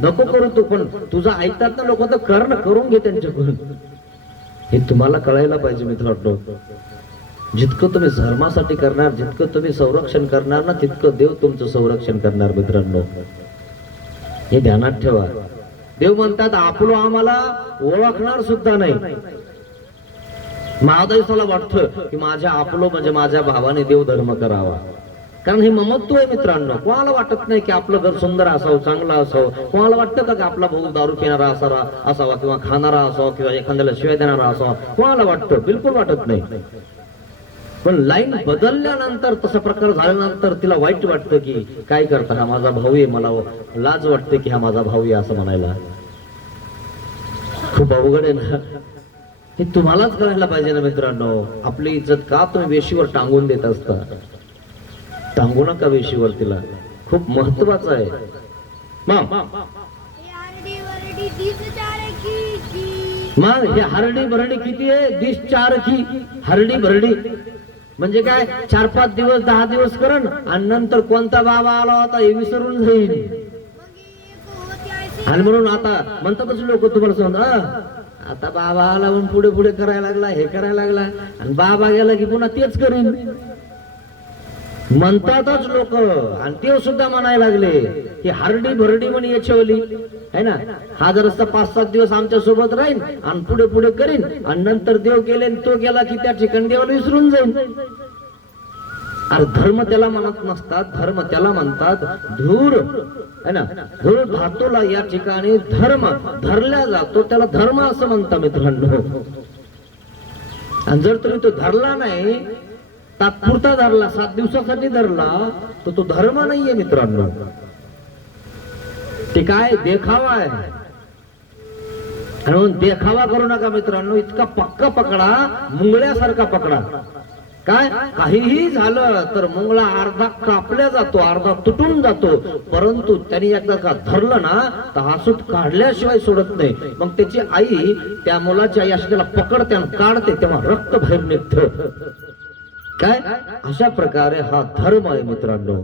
नको करू तू, पण तुझं ऐकतात ना लोक तर करून घे त्यांच्याकडून. हे तुम्हाला कळायला पाहिजे मित्रांनो. जितकं तुम्ही धर्मासाठी करणार, जितकं तुम्ही संरक्षण करणार ना, तितकं देव तुमचं संरक्षण करणार मित्रांनो. हे ध्यानात ठेवा. देव म्हणतात आपलो आम्हाला ओळखणार सुद्धा नाही. महादैसाला वाटतं की माझ्या आपलो म्हणजे माझ्या भावाने देव धर्म करावा, कारण हे ममत्व आहे मित्रांनो. कोणाला वाटत नाही की आपलं घर सुंदर असावं, चांगलं असावं. कोणाला वाटतं का की आपला भाऊ दारू पिणारा असावा किंवा खाणारा असावा किंवा एखाद्याला शिवाय देणारा असावा? कोणाला वाटतं? बिलकुल वाटत नाही. पण लाईन बदलल्यानंतर, तसा प्रकार झाल्यानंतर तिला वाईट वाटतं की काय करता, हा माझा भाऊ आहे, मला लाज वाटते की हा माझा भाऊ आहे असं म्हणायला. खूप अवघड आहे ना. हे तुम्हालाच कळायला पाहिजे ना मित्रांनो. आपली इज्जत का तुम्ही वेशीवर टांगून देत असता? टांगू नका वेशीवर तिला, खूप महत्वाचं आहे. मग हे हरडी भरडी किती आहे? 2 की हरडी भरडी म्हणजे काय? 4-5 दिवस 10 दिवस करण आणि नंतर कोणता बाबा आला होता हे विसरून जाईल. आणि म्हणून आता म्हणतातच लोक तुम्हाला सांगा, आता बाबा आला म्हणून पुढे पुढे करायला लागला, हे करायला लागला, आणि बाबा गेला की पुन्हा तेच करीन म्हणतातच लोक. आणि ते सुद्धा म्हणायला लागले की हरडी भरडी म्हणे याच्यावली है ना. हा जर 5-7 दिवस आमच्या सोबत राहील आणि पुढे पुढे करीन, आणि नंतर देव गेले तो गेला की त्या ठिकाणी देवाला विसरून जाईल. अरे धर्म त्याला म्हणत नसतात, धर्म त्याला म्हणतात धूर है ना. धूर धातूला या ठिकाणी धर्म धरल्या जातो, त्याला धर्म असं म्हणता मित्रांनो. आणि जर तुम्ही तो धरला नाही, तात्पुरता धरला, 7 दिवसासाठी धरला, तर तो धर्म नाहीये मित्रांनो. ते काय देखावा आहे. म्हणून देखावा करू नका मित्रांनो. इतका पक्का पकडा, मुंगळ्यासारखा पकडा. काय काहीही झालं तर मुंगळा अर्धा कापल्या जातो, अर्धा तुटून जातो, परंतु त्यांनी एकदा का धरलं ना तर हासूट काढल्याशिवाय सोडत नाही. मग त्याची आई त्या मुलाची आई अशी त्याला पकडते आणि काढते, तेव्हा रक्त बाहेर निघतं. काय अशा प्रकारे हा धर्म आहे मित्रांनो.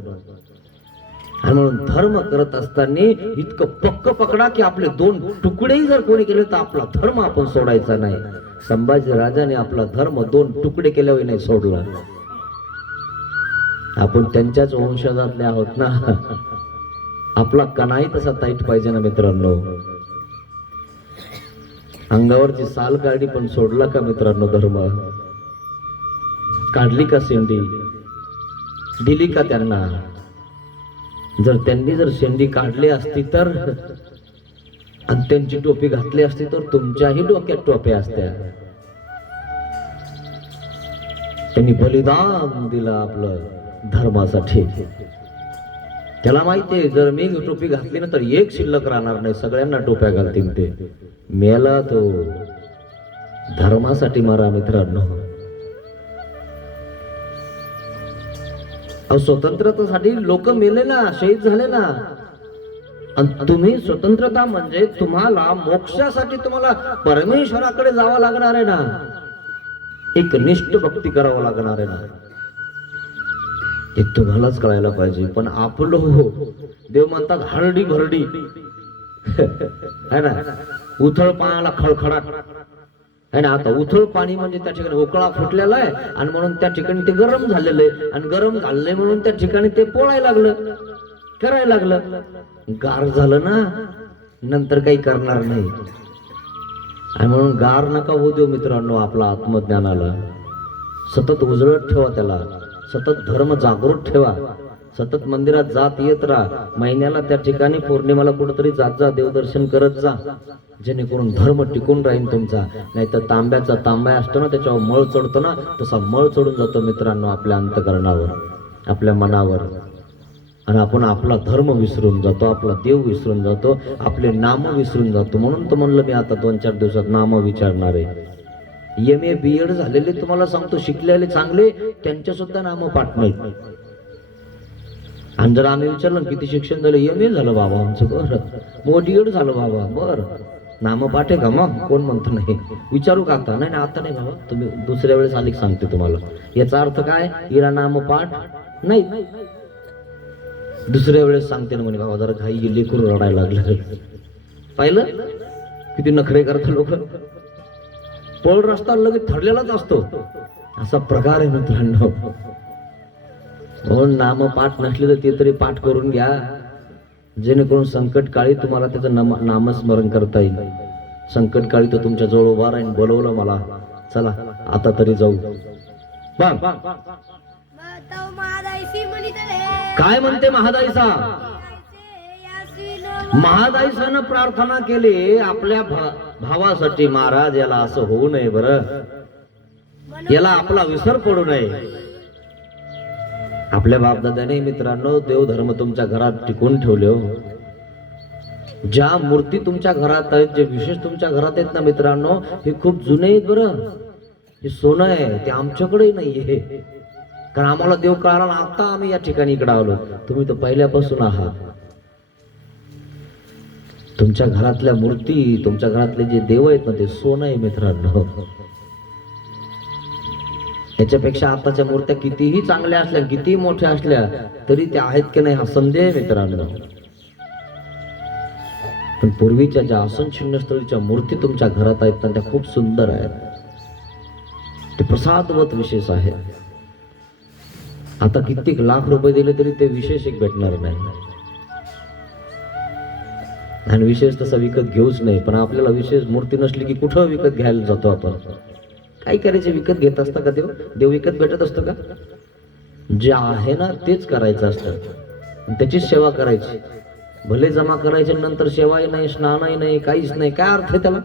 आणि म्हणून धर्म करत असताना इतकं पक्क पकडा की आपले 2 तुकडेही जर कोणी केले तर आपला धर्म आपण सोडायचा नाही. संभाजी राजाने आपला धर्म 2 तुकडे केल्यावर नाही सोडला. आपण त्यांच्याच वंशजातले आहोत ना. आपला कणाही तसा ताईट पाहिजे ना मित्रांनो. अंगावरची साल काढली पण सोडला का मित्रांनो धर्म? काढली का शेंडी? दिली का त्यांना? जर त्यांनी जर शेंडी काढली असती तर, आणि त्यांची टोपी घातली असती तर तुमच्याही डोक्यात टोप्या असत्या. त्यांनी बलिदान दिलं आपलं धर्मासाठी. त्याला माहितीये जर मी टोपी घातली ना तर एक शिल्लक राहणार नाही, सगळ्यांना टोप्या घालतील. ते मेला तो धर्मासाठी मारा मित्रांनो. स्वतंत्रतेसाठी लोक मेले ना, शहीद झाले ना. आणि तुम्ही स्वतंत्रता म्हणजे तुम्हाला मोक्षासाठी तुम्हाला परमेश्वराकडे जावं लागणार आहे ना. एक निष्ठ भक्ती करावं लागणार आहे ना. हे तुम्हालाच कळायला पाहिजे. पण आपलो देव म्हणतात हरडी भरडी है ना. उथळ पाण्याला खळखळाट है ना. आता उथळ पाणी म्हणजे त्या ठिकाणी उकळा फुटलेला आहे आणि म्हणून त्या ठिकाणी ते गरम झालेलं आहे, आणि गरम झालंय म्हणून त्या ठिकाणी ते पोळायला लागलं. करायला लागलं. गार झालं ना, नंतर काही करणार नाही. आणि म्हणून गार नका होऊ देऊ मित्रांनो आपला आत्मज्ञानाला. सतत उजळत ठेवा त्याला, सतत धर्म जागृत ठेवा, सतत मंदिरात जात येत राहा. महिन्याला त्या ठिकाणी पौर्णिमाला कुठेतरी जात जा, देवदर्शन करत जा, जेणेकरून धर्म टिकून राहील तुमचा. नाही तर तांब्याचा तांब्या असतो ना, त्याच्यावर मळ चढतो ना, तसा मळ चढून जातो मित्रांनो आपल्या अंतकरणावर, आपल्या मनावर. आणि आपण आपला धर्म विसरून जातो, आपला देव विसरून जातो, आपले नाम विसरून जातो. म्हणून तर म्हणलं मी आता 2-4 दिवसात नाम विचारणार आहे. MA BEd झालेले तुम्हाला सांगतो, शिकलेले चांगले, त्यांच्या सुद्धा नाम पाठ नाहीत. आणि जर आम्ही विचारलं किती शिक्षण झालं, MA झालं बाबा आमचं. बरं. मग DEd झालं बाबा. बरं. नाम पाठ आहे का? मग कोण म्हणतो नाही. विचारू का आता? नाही आता नाही बाबा, तुम्ही दुसऱ्या वेळेस आली सांगते तुम्हाला. याचा अर्थ काय? हिला नाम पाठ नाही. दुसऱ्या वेळेस सांगते ना म्हणे बाबा जरा घाई गेली, करून रडायला लागलं. पाहिलं किती नखरे करतात लोक. पळ रस्ता लगेच ठरलेलाच असतो, असा प्रकार आहे मित्रांनो. म्हणून नाम पाठ नसले तर ते तरी पाठ करून घ्या, जेणेकरून संकट काळी तुम्हाला त्याचं नामस्मरण करता येईल. संकट काळी तो तुमच्या जवळ उभा राहील, बोलवलं मला, चला आता तरी जाऊ. काय म्हणते महादाईसा? महादाईसानं प्रार्थना केली आपल्या भावासाठी, महाराज याला असं होऊ नये बरं, याला आपला विसर पडू नये. आपल्या बापदादाने मित्रांनो देवधर्म तुमच्या घरात टिकून ठेवले हो. ज्या मूर्ती तुमच्या घरात आहेत, जे विशेष तुमच्या घरात आहेत ना मित्रांनो, हे खूप जुने आहेत बरं. हे सोनं आहे, ते आमच्याकडे नाहीये. कारण आम्हाला देव कळाला ना, आता आम्ही या ठिकाणी इकडे आलो. तुम्ही तर पहिल्यापासून आहात. तुमच्या घरातल्या मूर्ती, तुमच्या घरातले जे देव आहेत ना, ते सोनं आहे मित्रांनो. याच्यापेक्षा आताच्या मूर्त्या कितीही चांगल्या असल्या, कितीही मोठ्या असल्या, तरी त्या आहेत की नाही हा संदेह आहे मित्रांनो. पण पूर्वीच्या ज्या आसन शून्यस्थळीच्या मूर्ती तुमच्या घरात आहेत ना, त्या खूप सुंदर आहेत. ते प्रसादवत विशेष आहे. आता कित्येक लाख रुपये दिले तरी ते विशेष एक भेटणार नाही. आणि विशेष तसा विकत घेऊच नाही. पण आपल्याला विशेष मूर्ती नसली की कुठं विकत घ्यायला जातो आपण. काय करायचे? विकत घेत असता का देव? देव विकत भेटत असतो का? जे आहे ना तेच करायचं असतं, त्याचीच सेवा करायची. भले जमा करायचे नंतर सेवाही नाही, स्नानही नाही, काहीच नाही. काय अर्थ आहे त्याला?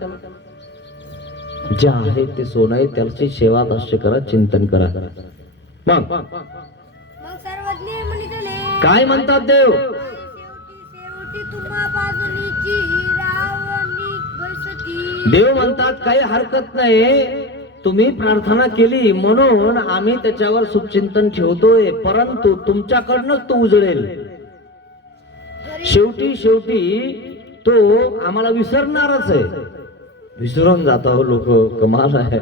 जे आहे ते सोनं आहे, त्याची सेवा अवश्य करा, चिंतन करा. मग काय म्हणतात देव? देव म्हणतात काही हरकत नाही, तुम्ही प्रार्थना केली म्हणून आम्ही त्याच्यावर सुचिंतन ठेवतोय, परंतु तुमच्याकडनंच तो उजळेल. शेवटी तो आम्हाला विसरणारच आहे. विसरून जाता हो लोक, कमाल आहे.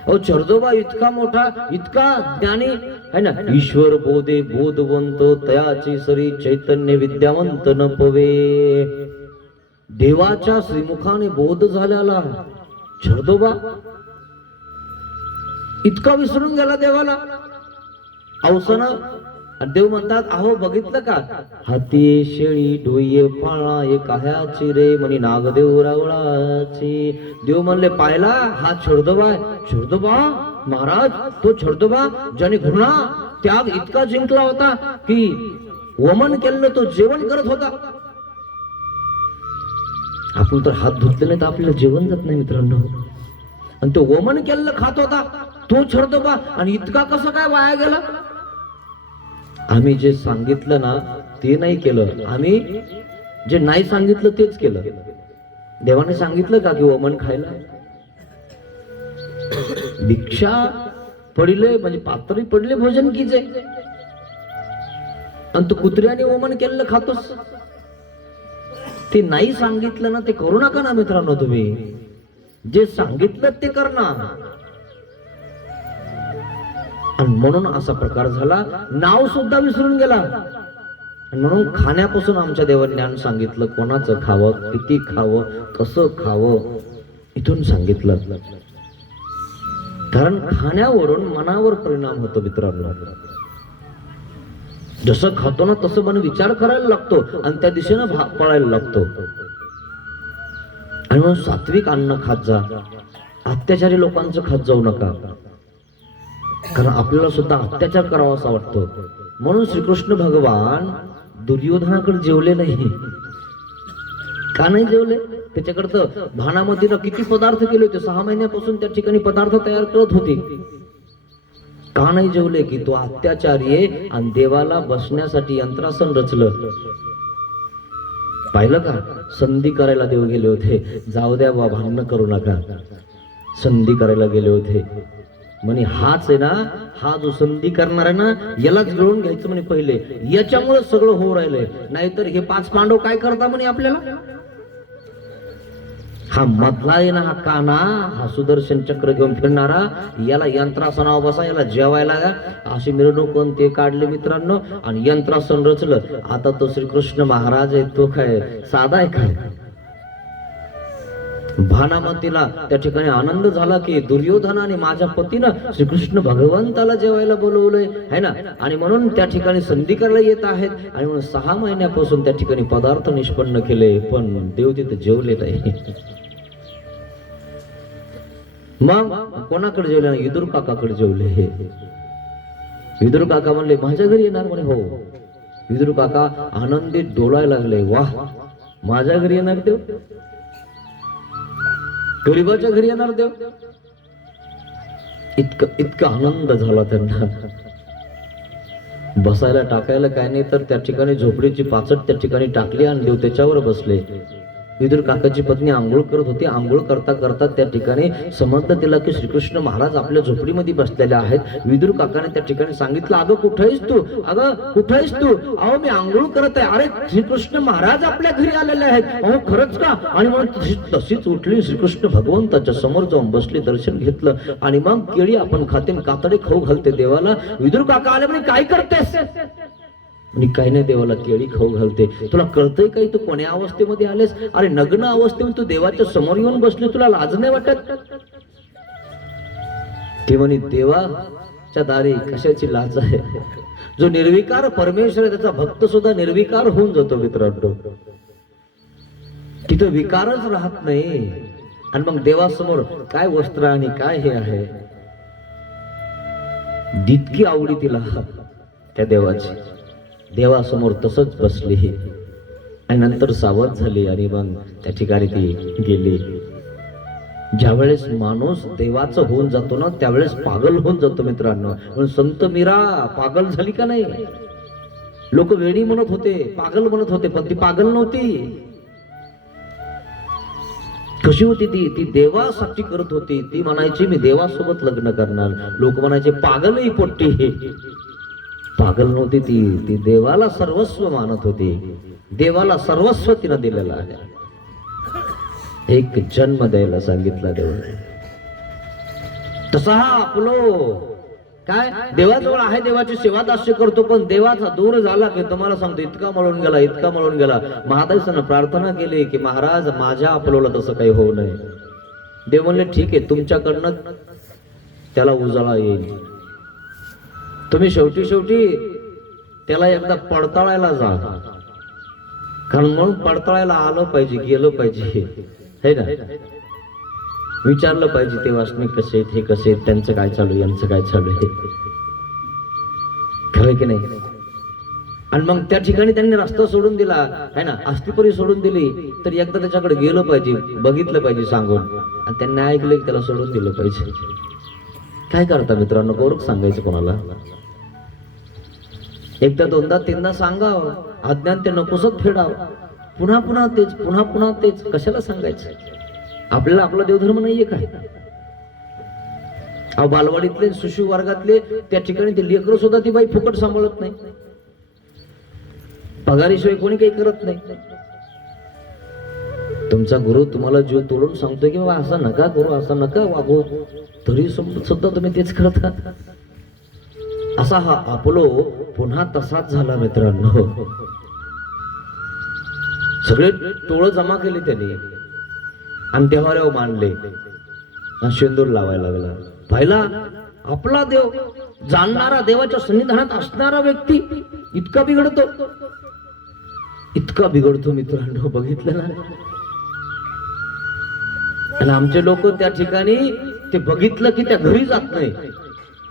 अहो चर्दोबा इतका मोठा, इतका ज्ञानी है ना. ईश्वर बोधे बोधवंत, तयाची सरी चैतन्य विद्यावंत न पवे. देवाच्या श्रीमुखाने बोध झालेला चर्दोबा इतका विसरून गेला देवाला. अवसना देव म्हणतात, अहो बघितलं का, हाती शेळी ढोये पाळा एकाह्याची रे म्हणी नागदेव रावळाची. देव म्हणले पाहिला हा छडदोबा आहे. छडदोबा महाराज, तो छडदोबा ज्याने घृणा त्याग इतका जिंकला होता की वमन केलं तो जेवण करत होता. आपण तर हात धुतले नाही तर आपल्याला जेवण जात नाही मित्रांनो. आणि तो वमन केलं खात होता तो छडदोबा, आणि इतका कसं काय वाया गेला? आम्ही जे सांगितलं ना ते नाही केलं, आम्ही जे नाही सांगितलं तेच केलं. देवाने सांगितलं का की वमन खायला? भिक्षा पडले म्हणजे पातळी पडले भोजन कीजे, आणि तू कुत्र्याने वमन केलेलं खातोस. ते नाही सांगितलं ना ते करू नका ना मित्रांनो. तुम्ही जे सांगितलं ते करणार. आणि म्हणून असा प्रकार झाला, नाव सुद्धा विसरून गेला. म्हणून खाण्यापासून आमच्या देवाने ज्ञान सांगितलं, कोणाचं खावं, किती खावं, कसं खावं, इथून सांगितलं. कारण खाण्यावरून मनावर परिणाम होतो मित्रांनो. जसं खातो ना तसं मन विचार करायला लागतो आणि त्या दिशेनं पळायला लागतो. आणि म्हणून सात्विक अन्न खात जा, अत्याचारी लोकांचं खात जाऊ नका, कारण आपल्याला सुद्धा अत्याचार करावा असा वाटतो. म्हणून श्रीकृष्ण भगवान दुर्योधनाकडे जेवले नाही. का नाही जेवले? त्याच्याकडे तर भानामतीला किती पदार्थ केले होते, 6 महिन्यापासून त्या ठिकाणी पदार्थ तयार करत होते. का नाही जेवले? की तो अत्याचारी आहे आणि देवाला बसण्यासाठी यंत्रासन रचलं. पाहिलं का? संधी करायला देव गेले होते. जाऊ द्या बा, भांडण करू नका, संधी करायला गेले होते. म्हणे हाच आहे ना, हा जो संधी करणार आहे ना, यालाच गिळून घ्यायचं म्हणे पहिले, याच्यामुळे सगळं होऊ राहिलंय. नाहीतर हे 5 पांडव काय करता म्हणे आपल्याला. हा मधला आहे ना, हा काना, हा सुदर्शन चक्र घेऊन फिरणारा, याला यंत्रासनावर बसा, याला जेवायला अशी मिरवणूक ते काढले मित्रांनो, आणि यंत्रासन रचलं. आता तो श्रीकृष्ण महाराज आहे, तो काय साधा आहे काय? भानामतीला त्या ठिकाणी आनंद झाला की दुर्योधनाने माझ्या पतीनं श्रीकृष्ण भगवंताला जेवायला बोलवलंय है ना, आणि म्हणून त्या ठिकाणी संधी करायला येत आहेत. आणि म्हणून 6 महिन्यापासून त्या ठिकाणी पदार्थ निष्पन्न केले, पण देव तिथे जेवले नाही. मग कोणाकडे जेवले? विदुर काकाकडे जेवले. हे विदुर काका म्हणले माझ्या घरी येणार म्हणे. हो. विदुर काका आनंदीत डोलायला लागले, वाह, माझ्या घरी येणार देव, गरीबाच्या घरी येणार देव. इतका आनंद झाला त्यांना. बसायला टाकायला काय नाही, तर त्या ठिकाणी झोपडीची पाचट त्या ठिकाणी टाकली आणि देव त्याच्यावर बसले. विदुर काकाची पत्नी आंघोळ करत होती. आंघोळ करता करता त्या ठिकाणी समजलं तिला की श्रीकृष्ण महाराज आपल्या झोपडीमध्ये बसलेले आहेत. विदुर काकाने त्या ठिकाणी सांगितलं, अगं कुठे आहेस तू, अगं कुठे आहेस तू? अहो मी आंघोळ करत आहे. अरे श्रीकृष्ण महाराज आपल्या घरी आलेले आहेत. अहो खरंच का? आणि मग तशीच उठली, श्रीकृष्ण भगवंताच्या समोर जाऊन बसली, दर्शन घेतलं, आणि मग केळी आपण खाते, कातडे खाऊ घालते देवाला. विदुर काका आले म्हणे, काय करतेस? मी काही नाही, देवाला केळी खाऊ घालते. तुला कळतंय काही, तू कोण्या अवस्थेमध्ये आलेस? अरे नग्न अवस्थेमध्ये तू देवाच्या समोर येऊन बसली, तुला लाज नाही वाटत? ते म्हणे, देवाच्या दारी कशाची लाज आहे? जो निर्विकार परमेश्वर आहे त्याचा भक्त सुद्धा निर्विकार होऊन जातो मित्रांनो. तिथं विकारच राहत नाही. आणि मग देवासमोर काय वस्त्र आणि काय हे आहे, जितकी आवडी तिला त्या देवाची, देवासमोर तसंच बसली. आणि नंतर सावध झाली आणि मग त्या ठिकाणी ती गेली. ज्यावेळेस माणूस देवाचं होऊन जातो ना, त्यावेळेस पागल होऊन जातो मित्रांनो. म्हणून संत मीरा पागल झाली का नाही? लोक वेडी म्हणत होते, पागल म्हणत होते, पण ती पागल नव्हती. कशी होती ती? ती देवासाठी करत होती. ती म्हणायची मी देवासोबत लग्न करणार. लोक म्हणायचे पागलही पोट्टी. पागल नव्हती ती देवाला सर्वस्व मानत होती. देवाला सर्वस्व तिनं दिलेलं आहे. एक जन्म द्यायला सांगितला देव. तसा हा आपलो काय देवाजवळ आहे, देवाची सेवा दास्य करतो, पण देवाचा दूर झाला की तुम्हाला सांगतो इतका मळून गेला, इतका मळून गेला. महादेवानं प्रार्थना केली की महाराज माझ्या आपलोला तसं काही होऊ नये. देव म्हणले ठीक आहे, तुमच्याकडनं त्याला उजाळा येईल. तुम्ही शेवटी त्याला एकदा पडताळायला जा, कारण म्हणून पडताळायला आलं पाहिजे, गेलं पाहिजे है ना, विचारलं पाहिजे ते वासनिक कसे आहेत, हे कसे आहेत, त्यांचं काय चालू, यांचं काय चालू आहे, खरं की नाही. आणि मग त्या ठिकाणी त्यांनी रस्ता सोडून दिला है ना, अस्थिपरी सोडून दिली, तर एकदा त्याच्याकडे गेलं पाहिजे, बघितलं पाहिजे सांगून, आणि त्यांनी ऐकलं की त्याला सोडून दिलं पाहिजे. काय करता मित्रांनो, गोरख सांगायचं कोणाला? एकदा दोनदा तीनदा सांगाव, अज्ञान ते नकोसच फेडाव, पुन्हा पुन्हा तेच, पुन्हा पुन्हा तेच, कशाला सांगायचं? आपल्याला आपला देवधर्म नाहीये काय? अहो बालवाडीतले शिशु वर्गातले त्या ठिकाणी ते लेकरं सुद्धा ती बाई फुकट सांभाळत नाही, पगारीशिवाय कोणी काही करत नाही. तुमचा गुरु तुम्हाला जीव तोडून सांगतोय की बाबा असं नका करू, असं नका वागू, तरी सुद्धा तुम्ही तेच करत आहात. असा हा आपलो पुन्हा तसाच झाला मित्रांनो. सगळे टोळं जमा केले त्यांनी आणि देवाऱ्यावर मांडले आणि शेंदूर लावायला लागला. पाहिला आपला देव, जाणणारा, देवाच्या सन्निधानात असणारा व्यक्ती इतका बिघडतो मित्रांनो, बघितलं ना. आणि आमचे लोक त्या ठिकाणी ते बघितलं की त्या घरी जात नाही.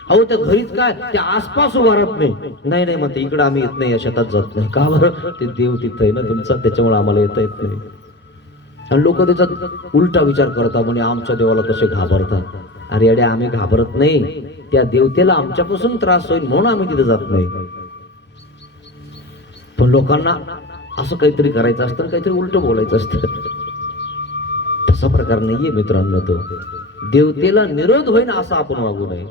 अहो त्या घरीच काय, त्या आसपास उभा राहत नाही म्हणते इकडे आम्ही येत नाही, या शेतात जात नाही. का बरं? ते देव तिथं आहे ना तुमचा, त्याच्यामुळे आम्हाला येता येत नाही. आणि लोक त्याचा उलटा विचार करतात, म्हणजे आमच्या देवाला कसे घाबरतात. अरे अडे, आम्ही घाबरत नाही, त्या देवतेला आमच्यापासून त्रास होईल म्हणून आम्ही तिथे जात नाही. पण लोकांना असं काहीतरी करायचं असतं, काहीतरी उलट बोलायचं असतं. तसा प्रकार नाहीये मित्रांनो. तो देवतेला निरोध होईन असं आपण वागू नये.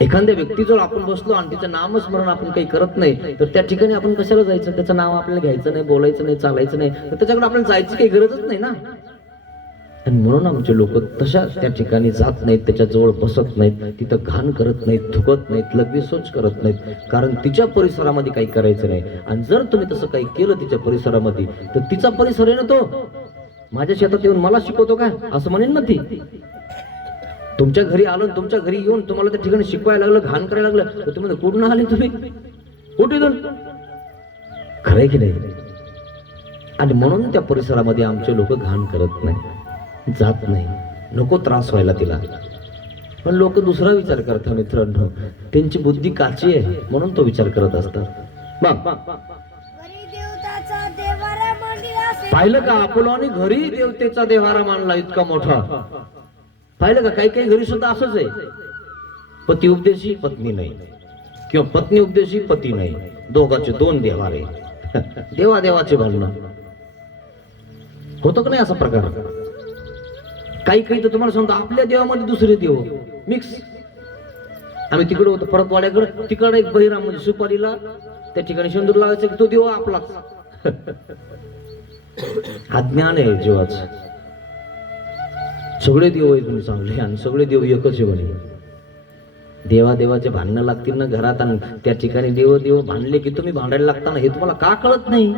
एखाद्या व्यक्तीजवळ आपण बसलो आणि तिचं नामस्मरण आपण काही करत नाही, तर त्या ठिकाणी आपण कशाला जायचं? त्याचं नाव आपल्याला घ्यायचं नाही, बोलायचं नाही, चालायचं नाही, तर त्याच्याकडे आपल्याला जायची काही गरजच नाही ना. आणि म्हणून आमचे लोक तशा त्या ठिकाणी जात नाहीत, त्याच्या जवळ बसत नाहीत, तिथं घाण करत नाहीत, थुकत नाहीत, लगविसोच करत नाहीत, कारण तिच्या परिसरामध्ये काही करायचं नाही. आणि जर तुम्ही तसं काही केलं तिच्या परिसरामध्ये, तर तिचा परिसर आहे ना तो माझ्या शेतात येऊन मला शिकवतो काय असं म्हणेन ना ती. तुमच्या घरी आलो, तुमच्या घरी येऊन तुम्हाला त्या ठिकाणी शिकवायला लागलं, घाण करायला लागलं, तर तुम्ही कुठून आले? तुम्ही कुठे येऊन? खरंय की नाही? आणि म्हणून त्या परिसरामध्ये आमचे लोक घाण करत नाही, जात नाही, नको त्रास व्हायला तिला. पण लोक दुसरा विचार करतात मित्रांनो, त्यांची बुद्धी काची आहे म्हणून तो विचार करत असतात. पाहिलं का अपोलोने घरी देवतेचा देवारा मांडला इतका मोठा? पाहिलं का? काही काही घरी सुद्धा असंच आहे, पती उपदेशी पत्नी नाही, किंवा पत्नी उपदेशी पती नाही, दोघांचे दोन देवारे, देवादेवाचे भांडणं. होतं का नाही असा प्रकार? काही काही तर तुम्हाला सांगतो, आपल्या देवामध्ये दुसरे देव मिक्स. आम्ही तिकडे होतो परत वाड्याकडे, तिकडे एक बहिराम म्हणजे सुपारीला त्या ठिकाणी शेंदूर लावायचा, तो देव आपलाच. अज्ञान आहे जीवाचं. सगळे देव आहे तुम्ही चांगले, आणि सगळे देव एकच आहे म्हणे. देवादेवाचे भांडणं लागतील ना घरात, आणि त्या ठिकाणी देव भांडले की तुम्ही भांडायला लागता ना, हे तुम्हाला का कळत नाही?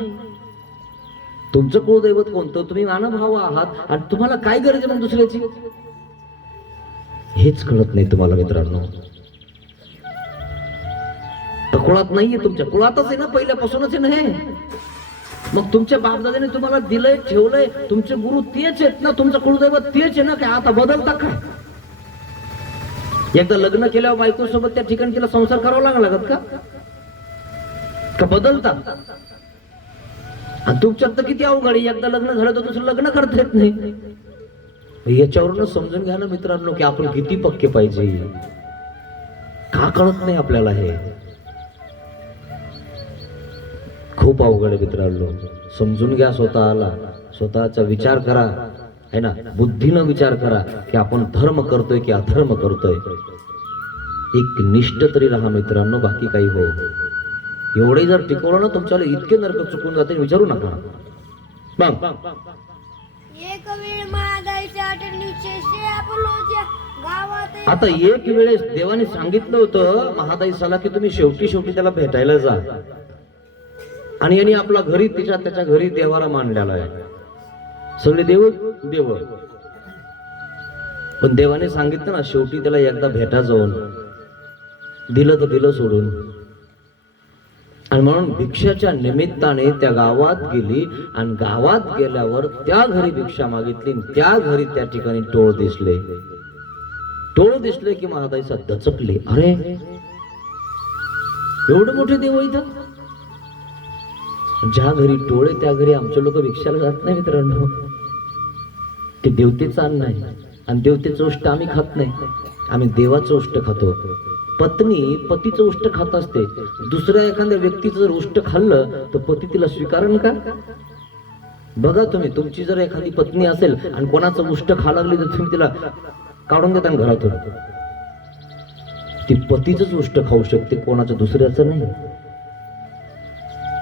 तुमचं कुळदैवत कोणतं? तुम्ही मानवभाव आहात, आणि तुम्हाला काय गरज आहे मग दुसऱ्याची? हेच कळत नाही तुम्हाला मित्रांनो. तर कुळात नाहीये, तुमच्या कुळातच आहे ना, पहिल्यापासूनच आहे ना हे. मग तुमच्या बापदादाने तुम्हाला दिलंय, ठेवलंय, तुमचे गुरु तेच आहेत ना, तुमचं कुळदैवत तेच आहे ना. काय आता बदलता का? एकदा लग्न केल्यावर बायको सोबत त्या ठिकाणी तिला संसार करावा लागत का बदलता? आणि तुमच्यात तर किती अवघड आहे, एकदा लग्न झालं तर दुसरं लग्न करता येत नाही. याच्यावरूनच समजून घ्या ना मित्रांनो की आपण किती पक्के पाहिजे. का कळत नाही आपल्याला हे? खूप अवघड आहे मित्रांनो. समजून घ्या स्वतःला, स्वतःचा विचार करा, है ना, बुद्धीनं विचार करा की आपण धर्म करतोय की अधर्म करतोय. एक निष्ठ तरी राहा मित्रांनो, बाकी काही हो. एवढे जर टिकवलं ना, तुमच्याला इतके नरक चुकून जाते, विचारू नका. मग एक वेळ महादाईच्या आठवणीचे अपोलोच्या गावात आता एक वेळेस देवाने सांगितलं होतं महादाईसाला की तुम्ही शेवटी त्याला भेटायला जा. आणि यांनी आपला घरी त्याच्या घरी देवारा मांडलेला आहे. सगळे देव देव. पण देवाने सांगितलं ना शेवटी त्याला एकदा भेटा जाऊन. दिलं तर दिलं सोडून. आणि म्हणून भिक्षाच्या निमित्ताने त्या गावात गेली, आणि गावात गेल्यावर त्या घरी भिक्षा मागितली. त्या घरी त्या ठिकाणी टोळ दिसले की महादाई दचकले. अरे एवढे मोठे देव इथं? ज्या घरी टोळे त्या घरी आमचे लोक भिक्षाला जात नाही मित्रांनो. ते देवतेचं अन्न आहे, आणि देवतेचं उष्ट आम्ही खात नाही, आम्ही देवाचं उष्ट खातो. पत्नी पतीचं उष्ट खात असते. दुसऱ्या एखाद्या व्यक्तीचं जर उष्ट खाल्लं तर पती तिला स्वीकारण का? बघा तुम्ही, तुमची जर एखादी पत्नी असेल आणि कोणाचं उष्ट खा लागली तर तुम्ही तिला काढून देता घरातून. ती पतीचंच उष्ट खाऊ शकते, कोणाचं दुसऱ्याचं नाही.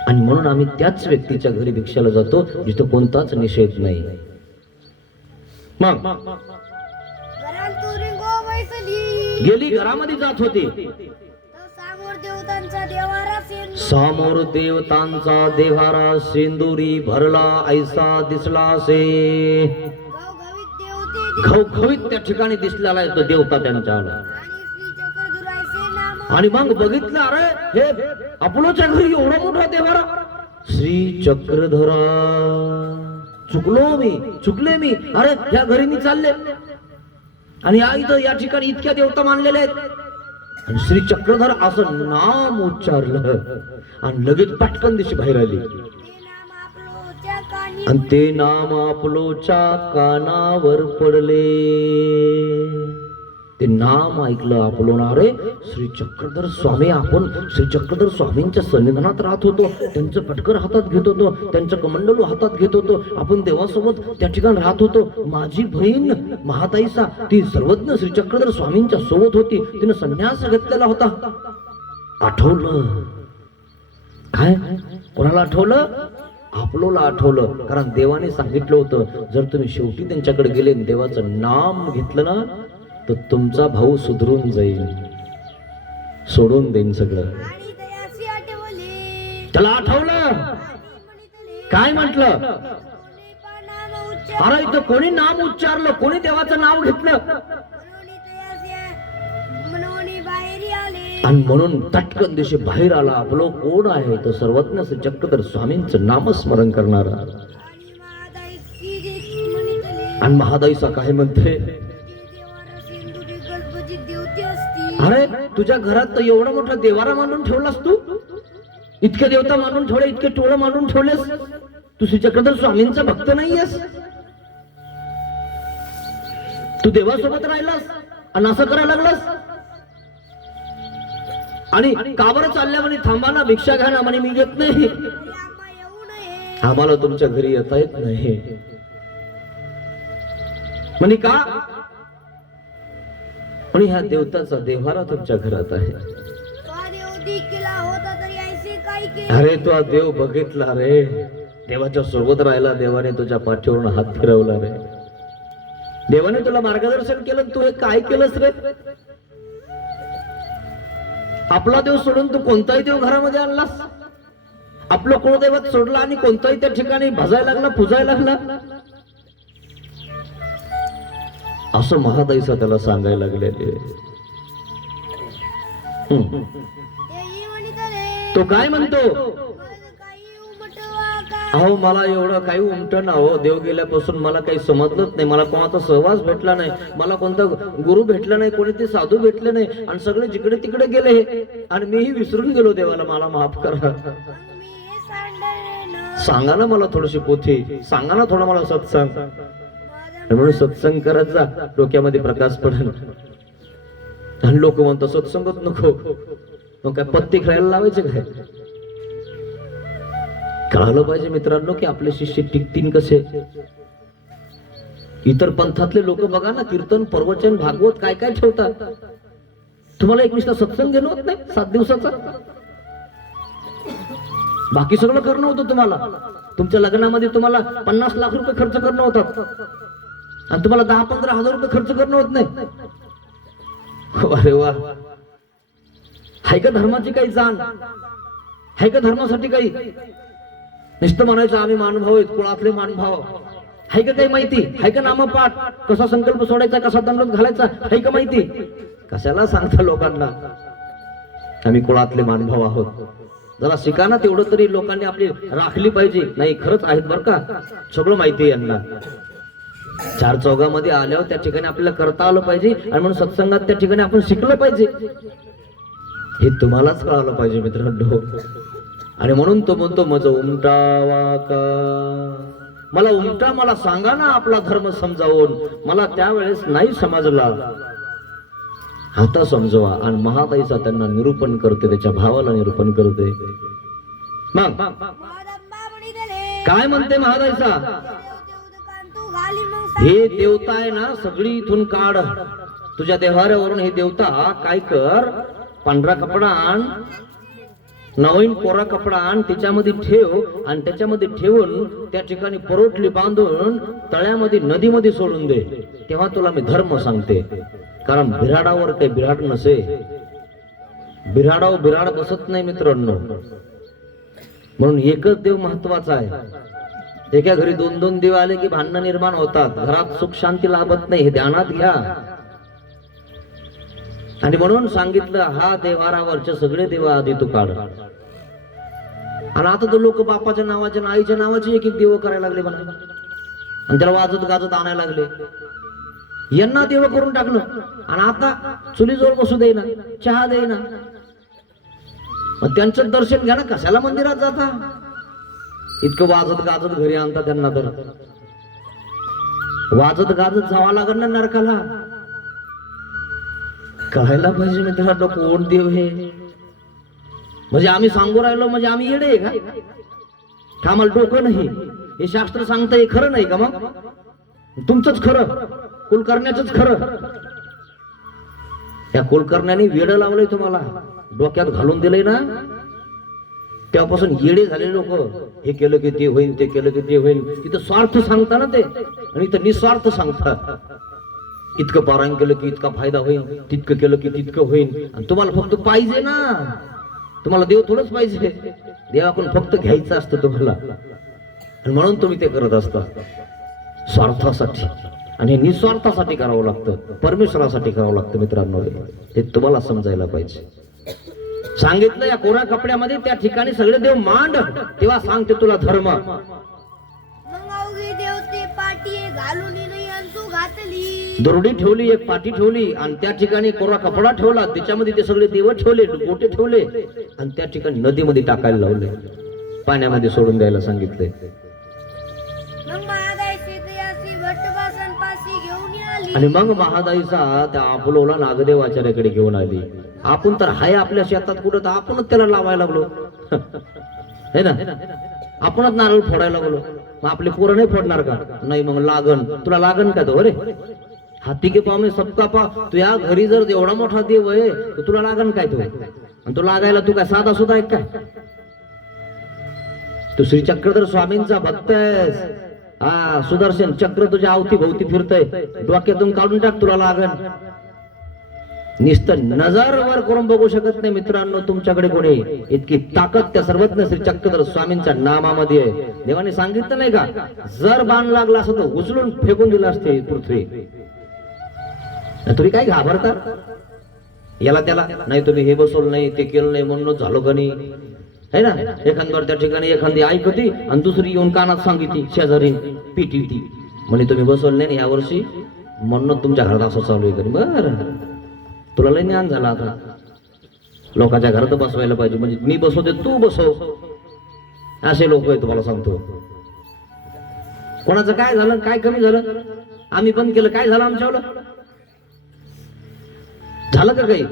आणि म्हणून आम्ही त्याच व्यक्तीच्या घरी भिक्षाला जातो जिथं कोणताच निषेध नाही. मग गेली घरामध्ये जात होती, समोर देवतांचा देवारा सिंदुरी भरला ऐसा दिसला से. घवघवीत त्या ठिकाणी दिसलेला आहे तो देवता त्यांच्या. आणि मग बघितलं, अरे हे आपलोच्या घरी एवढा मोठा देवारा, श्री चक्रधरा. चुकले मी. अरे ह्या घरी मी चालले आणि या ठिकाणी इतक्या देवता मानलेले आहेत आणि श्री चक्रधर असं नाम उच्चारलं आणि लगेच पटकन दिशी बाहेर आली आणि ते नाम आपलोच्या कानावर पडले. ते नाम ऐकलं आपलं. अरे श्री चक्रधर स्वामी, आपण श्री चक्रधर स्वामींच्या सन्निधानात राहत होतो, त्यांचं पटकर हातात घेत होतो, त्यांचं कमंडलू हातात घेत होतो, आपण देवासोबत त्या ठिकाणी राहत होतो. माझी बहीण महाताईसा ती सर्वज्ञ श्री चक्रधर स्वामींच्या सोबत होती, तिने संन्यास घेतलेला होता. आठवलं काय? कोणाला आठवलं? आपलोला आठवलं. कारण देवाने सांगितलं होतं, जर तुम्ही शेवटी त्यांच्याकडे गेले देवाचं नाम घेतलं ना तर तुमचा भाऊ सुधरून जाईल, सोडून देईन सगळं. त्याला आठवलं. काय म्हटलं? अरे इथं कोणी नाम उच्चारलं, कोणी देवाचं नाव घेतलं आणि म्हणून तटकन दिवशी बाहेर आला. आपलं कोण आहे? तर सर्वज्ञ श्री चक्रधर स्वामींचं नामस्मरण करणारा. आणि महादाईसा काय म्हणते? अरे तुझ्या घरात तर एवढा मोठा देवारा मांडून ठेवलास तू, इतके देवता मांडून ठेवले, इतके टोळं मांडून ठेवलेस, तू श्री चक्रधर स्वामींचा भक्त नाहीयेस? तू देवासोबत राहिलास आणि असं करायला लागलास? आणि का बरं चालल्या म्हणे? थांबा ना, भिक्षा घ्या ना म्हणे. मी येत नाही, आम्हाला तुमच्या घरी येता येत नाही म्हणे. का म्हणे? ह्या देवताचा देव्हारा तुमच्या घरात आहे. अरे तो देव बघितला रे, देवाच्या सोबत राहिला, देवाने तुझ्या पाठीवरून हात फिरवला रे, देवाने तुला मार्गदर्शन केलं, तू हे काय केलंस रे? आपला देव सोडून तू कोणताही देव घरामध्ये आणलास, आपलं कुळदैवत सोडलं आणि कोणताही त्या ठिकाणी भजायला लागला, पुजायला लागला. असं महादाईसा त्याला सांगायला लागलेले. तो काय म्हणतो? अहो मला एवढं काही उमट ना हो, देव गेल्यापासून मला काही समजलंच नाही, मला कोणाचा सहवास भेटला नाही, मला कोणता गुरु भेटला नाही, कोणी ते साधू भेटले नाही आणि सगळे जिकडे तिकडे गेले आणि मीही विसरून गेलो. देवाला मला माफ करा. सांगा ना मला थोडीशी पोथी, सांगा ना थोडा मला सत्संग. म्हणून सत्संग करत जा, डोक्यामध्ये प्रकाश पडेल. आणि लोक म्हणतात सत्संगच नको, मग काय पत्ती खेळायला लावायचे काय? कळालं पाहिजे मित्रांनो की आपले शिष्य टिकतील कसे. इतर पंथातले लोक बघा ना, कीर्तन, प्रवचन, भागवत काय काय ठेवतात. तुम्हाला एक निष्ठा सत्संग घेणं होत नाही 7 दिवसाचा, बाकी सगळं करणं होतं तुम्हाला. तुमच्या लग्नामध्ये तुम्हाला 50 लाख रुपये खर्च करणं होतात आणि तुम्हाला 10-15 हजार रुपये खर्च करणं होत नाही. अरे वा, हाय का धर्माची काही जाण? हाय का धर्मासाठी काही? नुसतं म्हणायचं आम्ही मानभाव आहेत, कुळातले मानभाव. हाय का काही माहिती? हाय का नामपाठ? कसा संकल्प सोडायचा, कसा दंडवत घालायचा, हाय का माहिती? कशाला सांगता लोकांना आम्ही कुळातले मानभाव आहोत? जरा शिका ना, तेवढं तरी लोकांनी आपली राखली पाहिजे. नाही खरंच आहेत बरं का, सगळं माहिती आहे यांना. 4 चौघामध्ये आल्यावर त्या ठिकाणी आपल्याला करता आलं पाहिजे आणि म्हणून सत्संगात त्या ठिकाणी आपण शिकलं पाहिजे. हे तुम्हालाच कळालं पाहिजे मित्रांनो. आणि म्हणून तो म्हणतो मज उमटावा का, मला उमटा, मला सांगा ना आपला धर्म समजावून. मला त्यावेळेस नाही समजला, आता समजवा. आणि महाताईचा त्यांना निरूपण करते, त्याच्या भावाला निरूपण करते. मग काय म्हणते महाताईचा? हे देवता आहे ना, सगळी इथून काढ. तुझ्या देव्हाऱ्यावरून हे देवता काय कर, पांढरा कपडा आण, नवीन कोरा कपडा आण, त्याच्यामध्ये ठेव आणि त्याच्यामध्ये ठेवून त्या ठिकाणी परोटली बांधून तळ्यामध्ये नदीमध्ये सोडून दे. तेव्हा तुला मी धर्म सांगते. कारण बिराडावर काही बिराड नसे, बिराडावर बिराड बसत नाही मित्रांनो. म्हणून एकच देव महत्वाचा आहे. एका घरी 2-2 देव आले की भांडण निर्माण होतात, घरात सुख शांती लाभत नाही, हे ध्यानात घ्या. आणि म्हणून सांगितलं हा देवारावरचे सगळे देव आधी तू काढ. आणि आता तर लोक बापाच्या नावाच्या आईच्या नावाचे एक एक देव करायला लागले म्हणा, आणि त्याला वाजत गाजत आणायला लागले. यांना देव करून टाकलं आणि आता चुलीजवळ बसू देईना, चहा देईना. मग त्यांचं दर्शन घ्या ना, कशाला मंदिरात जाता? इतकं वाजत गाजत घरी आणता त्यांना, तर वाजत गाजत जावं लागत ना नरकाला. कळायला पाहिजे मित्रांनो कोण देव हे. म्हणजे आम्ही सांगू राहिलो म्हणजे आम्ही येडे आहे का? आम्हाला डोकं नाही? हे शास्त्र सांगतं हे खरं नाही का? मग तुमचंच खरं, कुलकर्ण्याचंच खरं. त्या कुलकर्ण्याने वेड लावलंय तुम्हाला, डोक्यात घालून दिलंय ना, तेव्हापासून येडे झाले लोक. हे केलं की ते होईल, ते केलं की ते होईल. तिथं स्वार्थ सांगता ना ते, आणि इथं निस्वार्थ सांगतात. इतकं पारायण केलं की इतका फायदा होईल, तितकं केलं की तितकं होईल. आणि तुम्हाला फक्त पाहिजे ना, तुम्हाला देव थोडंच पाहिजे, देवाकडून फक्त घ्यायचं असतं तुम्हाला. आणि म्हणून तुम्ही ते करत असता स्वार्थासाठी. आणि हे निस्वार्थासाठी करावं लागतं, परमेश्वरासाठी करावं लागतं मित्रांनो. हे तुम्हाला समजायला पाहिजे. सांगितलं या कोऱ्या कपड्यामध्ये त्या ठिकाणी सगळे देव मांड, तेव्हा सांगते तुला धर्म. मग अवघे देव ते पाठी घालून नाही आणि तू घातली. दोरडी ठेवली, एक पाठी ठेवली, आणि त्या ठिकाणी कोरा कपडा ठेवला, त्याच्यामध्ये ते सगळे देव ठेवले, गोटे ठेवले, आणि त्या ठिकाणी नदीमध्ये टाकायला लावले, पाण्यामध्ये सोडून द्यायला सांगितले. मग महादाई सीतेयासी भट्टबासन पाशी घेऊन आली. आणि मग महादाईचा त्या अपोलोला नागदेव आचार्याकडे घेऊन आली. आपण तर हाय आपल्या शेतात कुठं, तर आपणच त्याला लावायला लागलो है ना, आपणच नारळ फोडायला लागलो. मग आपले पोरं नाही फोडणार का? नाही. मग लागण, तुला लागण का? तो अरे हाती के पाव में सबका पाव. तू या घरी जर एवढा मोठा देव आहे तर तुला लागण काय? तो आणि तो लागायला तू काय साधा सुद्धा आहे काय? तू श्री चक्रधर स्वामींचा भक्त आहेस. हा, सुदर्शन चक्र तुझ्या अवती भोवती फिरतय, डोक्यातून काढून टाक, तुला लागण. नुसतं नजर वर करून बघू शकत नाही मित्रांनो तुमच्याकडे कोणी. इतकी ताकद त्या सर्वज्ञ श्री चक्रधर स्वामींच्या नामामध्ये आहे. देवाने सांगितलं नाही का, जर बाण लागला असं तर उचलून फेकून दिला असते पृथ्वी. तुम्ही काय घाबरता याला त्याला? नाही तुम्ही हे बसवलं नाही, ते केलं नाही म्हणून झालो का नाही, है ना. एखाद्यावर त्या ठिकाणी एखादी ऐकती आणि दुसरी येऊन कानात सांगितली शेजारी पिटी ती म्हणे तुम्ही बसवलं नाही या वर्षी म्हणून तुमच्या घरात असं चालू आहे. कधी बरं तुला लय ज्ञान झाला आता, लोकांच्या घरात बसवायला पाहिजे, म्हणजे मी बसवते तू बसव, असे लोक आहे. तुम्हाला सांगतो कोणाचं काय झालं, काय कमी झालं, आम्ही बंद केलं, काय झालं आमच्यावर? झालं का काही?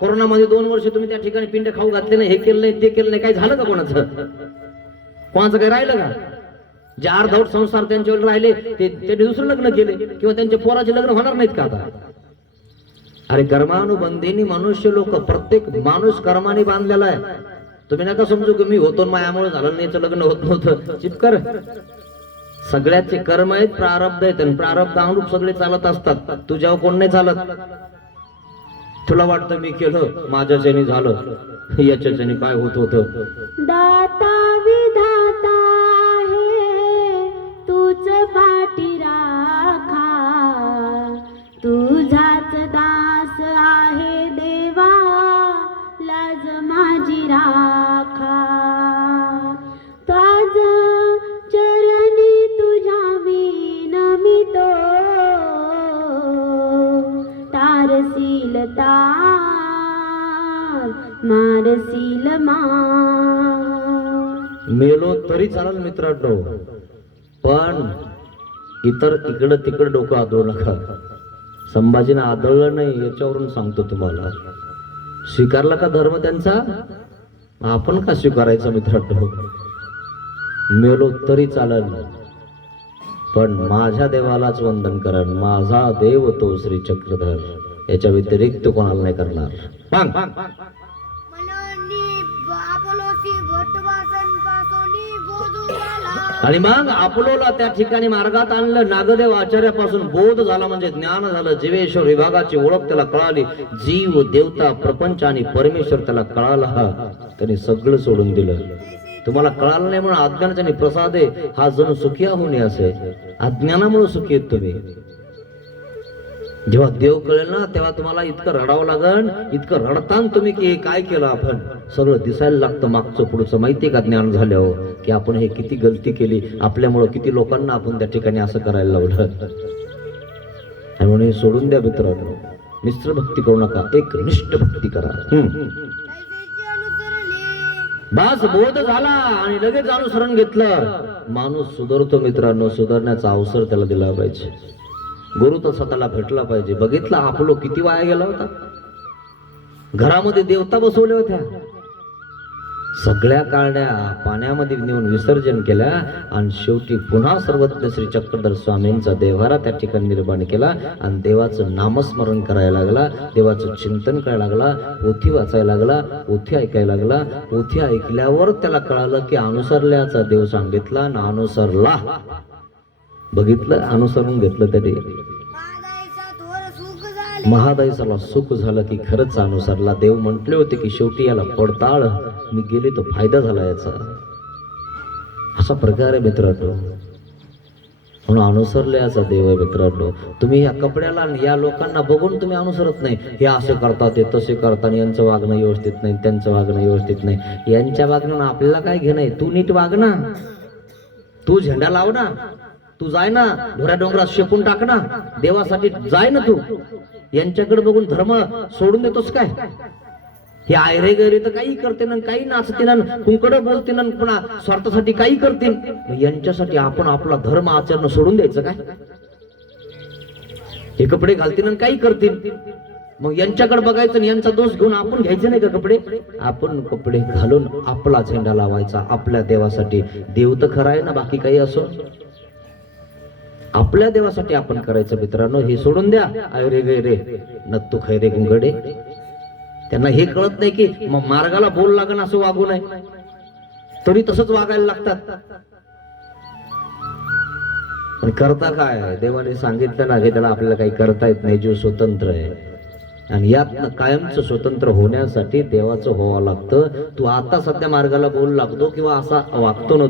कोरोनामध्ये 2 वर्ष तुम्ही त्या ठिकाणी पिंड खाऊ घातले नाही, हे केलं नाही, ते केलं नाही, काय झालं का कोणाचं? कोणाचं काही राहिलं का? जे अर्धवट संसार त्यांच्यावर राहिले ते दुसरं लग्न केले, किंवा त्यांच्या पोराचे लग्न होणार नाहीत का आता? अरे कर्मानुबंधीनी मनुष्य लोक, प्रत्येक माणूस कर्माने बांधलेला आहे. तुम्ही नका समजू की मी होतो माझ्यामुळे झालं नाही, याचं लग्न होत नव्हतं. चिपकर, सगळ्याचे कर्म आहेत, प्रारब्ध आहेत, आणि प्रारब्ध अनुरूप सगळे चालत असतात. तुझ्यावर कोण नाही चालत. तुला वाटतं मी केलं, माझ्याच्याने झालं, याच्याच्याने काय होत होतं. दाता विधाता हे तूच पाठी राखा, तुझाच दास आहे देवा, लाज माझी राखा. ताज चरणी तुझ्या मी नमितो, तारसील तार मारसील मार. मेलो तरी चालेल मित्रांनो, पण इतर इकडं तिकडं डोकं आदळू नका. संभाजीनं आदळलं नाही याच्यावरून सांगतो तुम्हाला. स्वीकारला का धर्म त्यांचा? आपण का स्वीकारायचा मित्रांनो? मेलो तरी चालेल, पण माझ्या देवालाच वंदन करा. माझा देव तो श्री चक्रधर, याच्या व्यतिरिक्त कोणाला नाही करणार. आणि मग अपोलोला त्या ठिकाणी मार्गात आणलं, नागदेव आचार्यापासून बोध झाला, म्हणजे ज्ञान झालं. जीवेश्वर विभागाची ओळख त्याला कळाली. जीव, देवता, प्रपंच आणि परमेश्वर त्याला कळाला. त्याने सगळं सोडून दिलं. तुम्हाला कळालं नाही म्हणून अज्ञानाने प्रसाद आहे, हा जण सुखी होणे असे. अज्ञानामुळे सुखी आहेत तुम्ही. जेव्हा देव कळेल ना तेव्हा तुम्हाला इतकं रडावं लागल, इतकं रडतान तुम्ही की हे काय केलं आपण, सगळं दिसायला लागतं मागचं पुढचं. माहितीये का ज्ञान झाल्यावर की आपण हे किती गलती केली, आपल्यामुळं किती लोकांना आपण त्या ठिकाणी असं करायला लावलं. आणि म्हणून हे सोडून द्या मित्रांनो, मिश्र भक्ती करू नका, एक निष्ठ भक्ती करा. ऐसेची अनुसरली. बस बोध झाला आणि लगेच अनुसरण घेतलं, माणूस सुधारतो मित्रांनो. सुधारण्याचा अवसर त्याला दिला पाहिजे. गुरु तर स्वतःला भेटला पाहिजे. बघितला आपलो किती वाया गेला होता, घरामध्ये देवता बसवल्या होत्या, सगळ्या काळड्या पाण्यामध्ये नेऊन विसर्जन केल्या आणि शेवटी पुन्हा सर्वज्ञ श्री चक्रधर स्वामींचा देव्हारा त्या ठिकाणी निर्माण केला आणि देवाचं नामस्मरण करायला लागला, देवाचं चिंतन करायला लागला, पोथी वाचायला लागला, पोथी ऐकायला लागला. पोथी ऐकल्यावर त्याला कळालं की अनुसरल्याचा देव सांगितला ना अनुसरला. बघितलं, अनुसरून घेतलं तरी महादाईचा थोर सुख झाले. महादाईसाला सुख झालं की खरंच अनुसरला. देव म्हटले होते की शेवटी याला पडताळ मी गेले तो फायदा झाला याचा. असा प्रकार आहे मित्रांनो, म्हणून अनुसरल्याचा देव आहे मित्रांनो. तुम्ही या कपड्याला या लोकांना बघून तुम्ही अनुसरत नाही, हे असे करतात ते तसे करतात, यांचं वागणं व्यवस्थित नाही, त्यांचं वागणं व्यवस्थित नाही. यांच्या वागणं आपल्याला काय घेणं आहे, तू नीट वाग ना, तू झेंडा लाव ना, तू जाय ना ढोऱ्या डोंगरात शेपून टाक ना, देवासाठी जाय ना तू. यांच्याकडे बघून धर्म सोडून देतोस काय? हे आयरे गैरे तर काही करते ना, काही नाचते ना, कुंकडं बोलते ना, पुन्हा स्वार्थासाठी काही करतील. यांच्यासाठी आपण आपला धर्म आचरण सोडून द्यायचं काय? हे कपडे घालतील आणि काही करतील, मग यांच्याकडे बघायचं आणि यांचा दोष घेऊन आपण घ्यायचे नाही का कपडे? आपण कपडे घालून आपला झेंडा लावायचा आपल्या देवासाठी. देव तर खरा आहे ना, बाकी काही असो, आपल्या देवासाठी आपण करायचं मित्रांनो. हे सोडून द्या अरे गे रे नत्तू खैरे गुंगडे. त्यांना हे कळत नाही की मार्गाला बोल लागण असं वागू नये, तरी तसंच वागायला लागतात. पण करता काय? देवाने सांगितलं ना की त्याला आपल्याला काही करता येत नाही, जीव स्वतंत्र आहे. आणि यात कायमचं स्वतंत्र होण्यासाठी देवाचं व्हावं लागतं. तू आता सध्या मार्गाला बोल लागतो किंवा असा वागतो ना,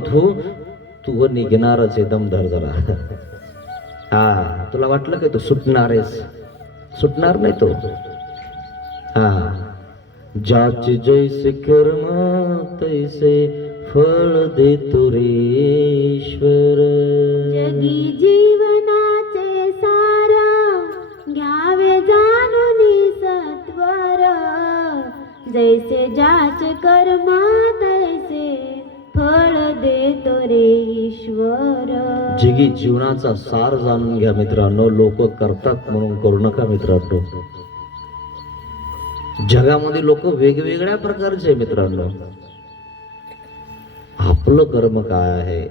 तू निघणारच आहे. दम धर जरा. हा, तुला वाटलं की तू सुटणार आहेस? सुटणार नाही तो. हा, ज्याचे जैसे कर्म तैसे फळ देतो रे ईश्वर. जगी जीवनाचे सार घ्यावे जाणून सत्वर. जैसे ज्याचे कर्म तैसे फळ देतो रे ईश्वर. जगी जीवनाचा सार जाणून घ्या मित्रांनो. लोक करतात म्हणून करू नका मित्रांनो. जगामध्ये लोक वेगवेगळ्या प्रकारचे मित्रांनो. आपलं कर्म काय आहे,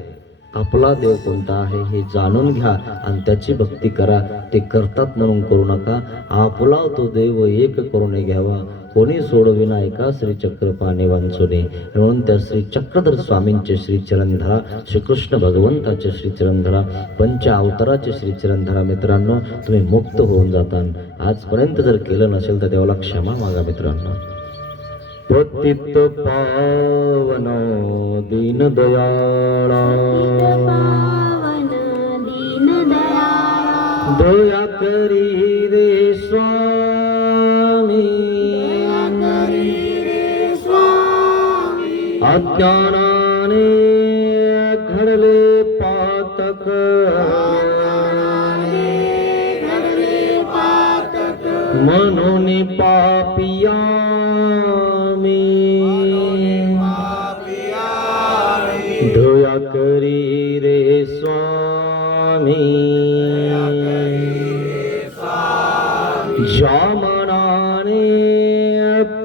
आपला देव कोणता आहे हे जाणून घ्या आणि त्याची भक्ती करा. ते करतात म्हणून करू नका. आपला तो देव एक करून घ्यावा, कोणी सोडविना एका श्री चक्र पाने वांचोने. म्हणून त्या श्री चक्रधर स्वामींचे श्रीचरण धरा, श्रीकृष्ण भगवंताचे श्रीचरण धरा, पंच अवताराचे श्रीचरण धरा मित्रांनो. तुम्ही मुक्त होऊन जाता. आजपर्यंत जर केलं नसेल तर देवाला क्षमा मागा मित्रांनो. पतित पावन दीनदयाळा, पावन दीनदयाळा, दया करी रे स्वामी, अज्ञानाने घडले पातक, म्हणून पापिया दया करी रे स्वामी. ज्या मनाने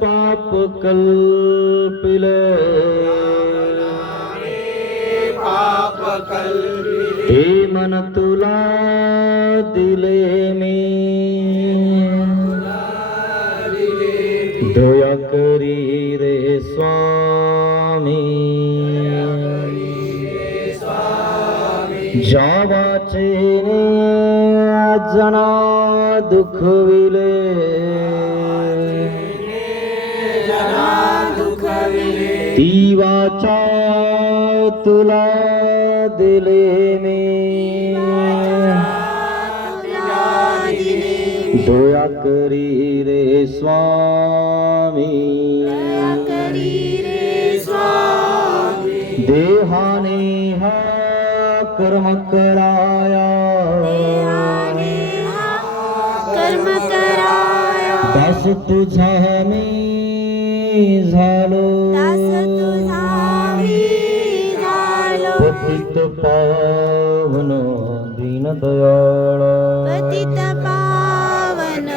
पाप कल्पिले, ते मन तुला दिले मी. दया करी रे स्वामी. जावाचे जना दुखविले, ती वाचा तुला दिले मी. दया करी रे स्वामी करी रे स्वामी देहाने हा कर्म कराया देहाने हा कर्म कराया दास तुझा मी झालो दास तुझा मी झालो पतित पावन दीनदयाळ पतित पावन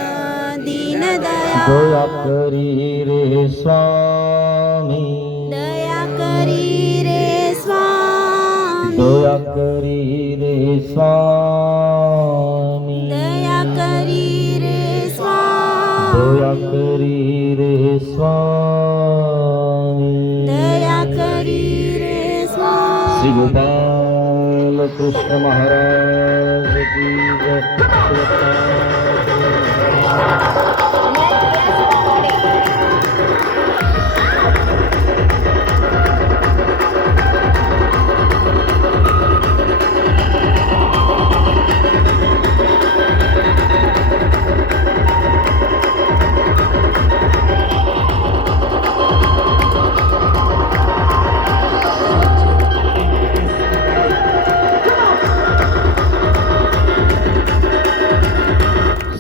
दीनदयाळ दया करी रे स्वामी दया करी रे स्वामी दया करी रे स्वामी दया करी रे स्वामी दया करी रे स्वामी दया करी रे स्वामी श्री गोपाल कृष्ण महाराज की जय.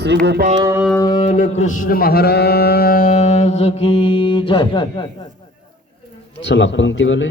श्री गोपाल कृष्ण महाराज की जय. चला पंक्तीवाले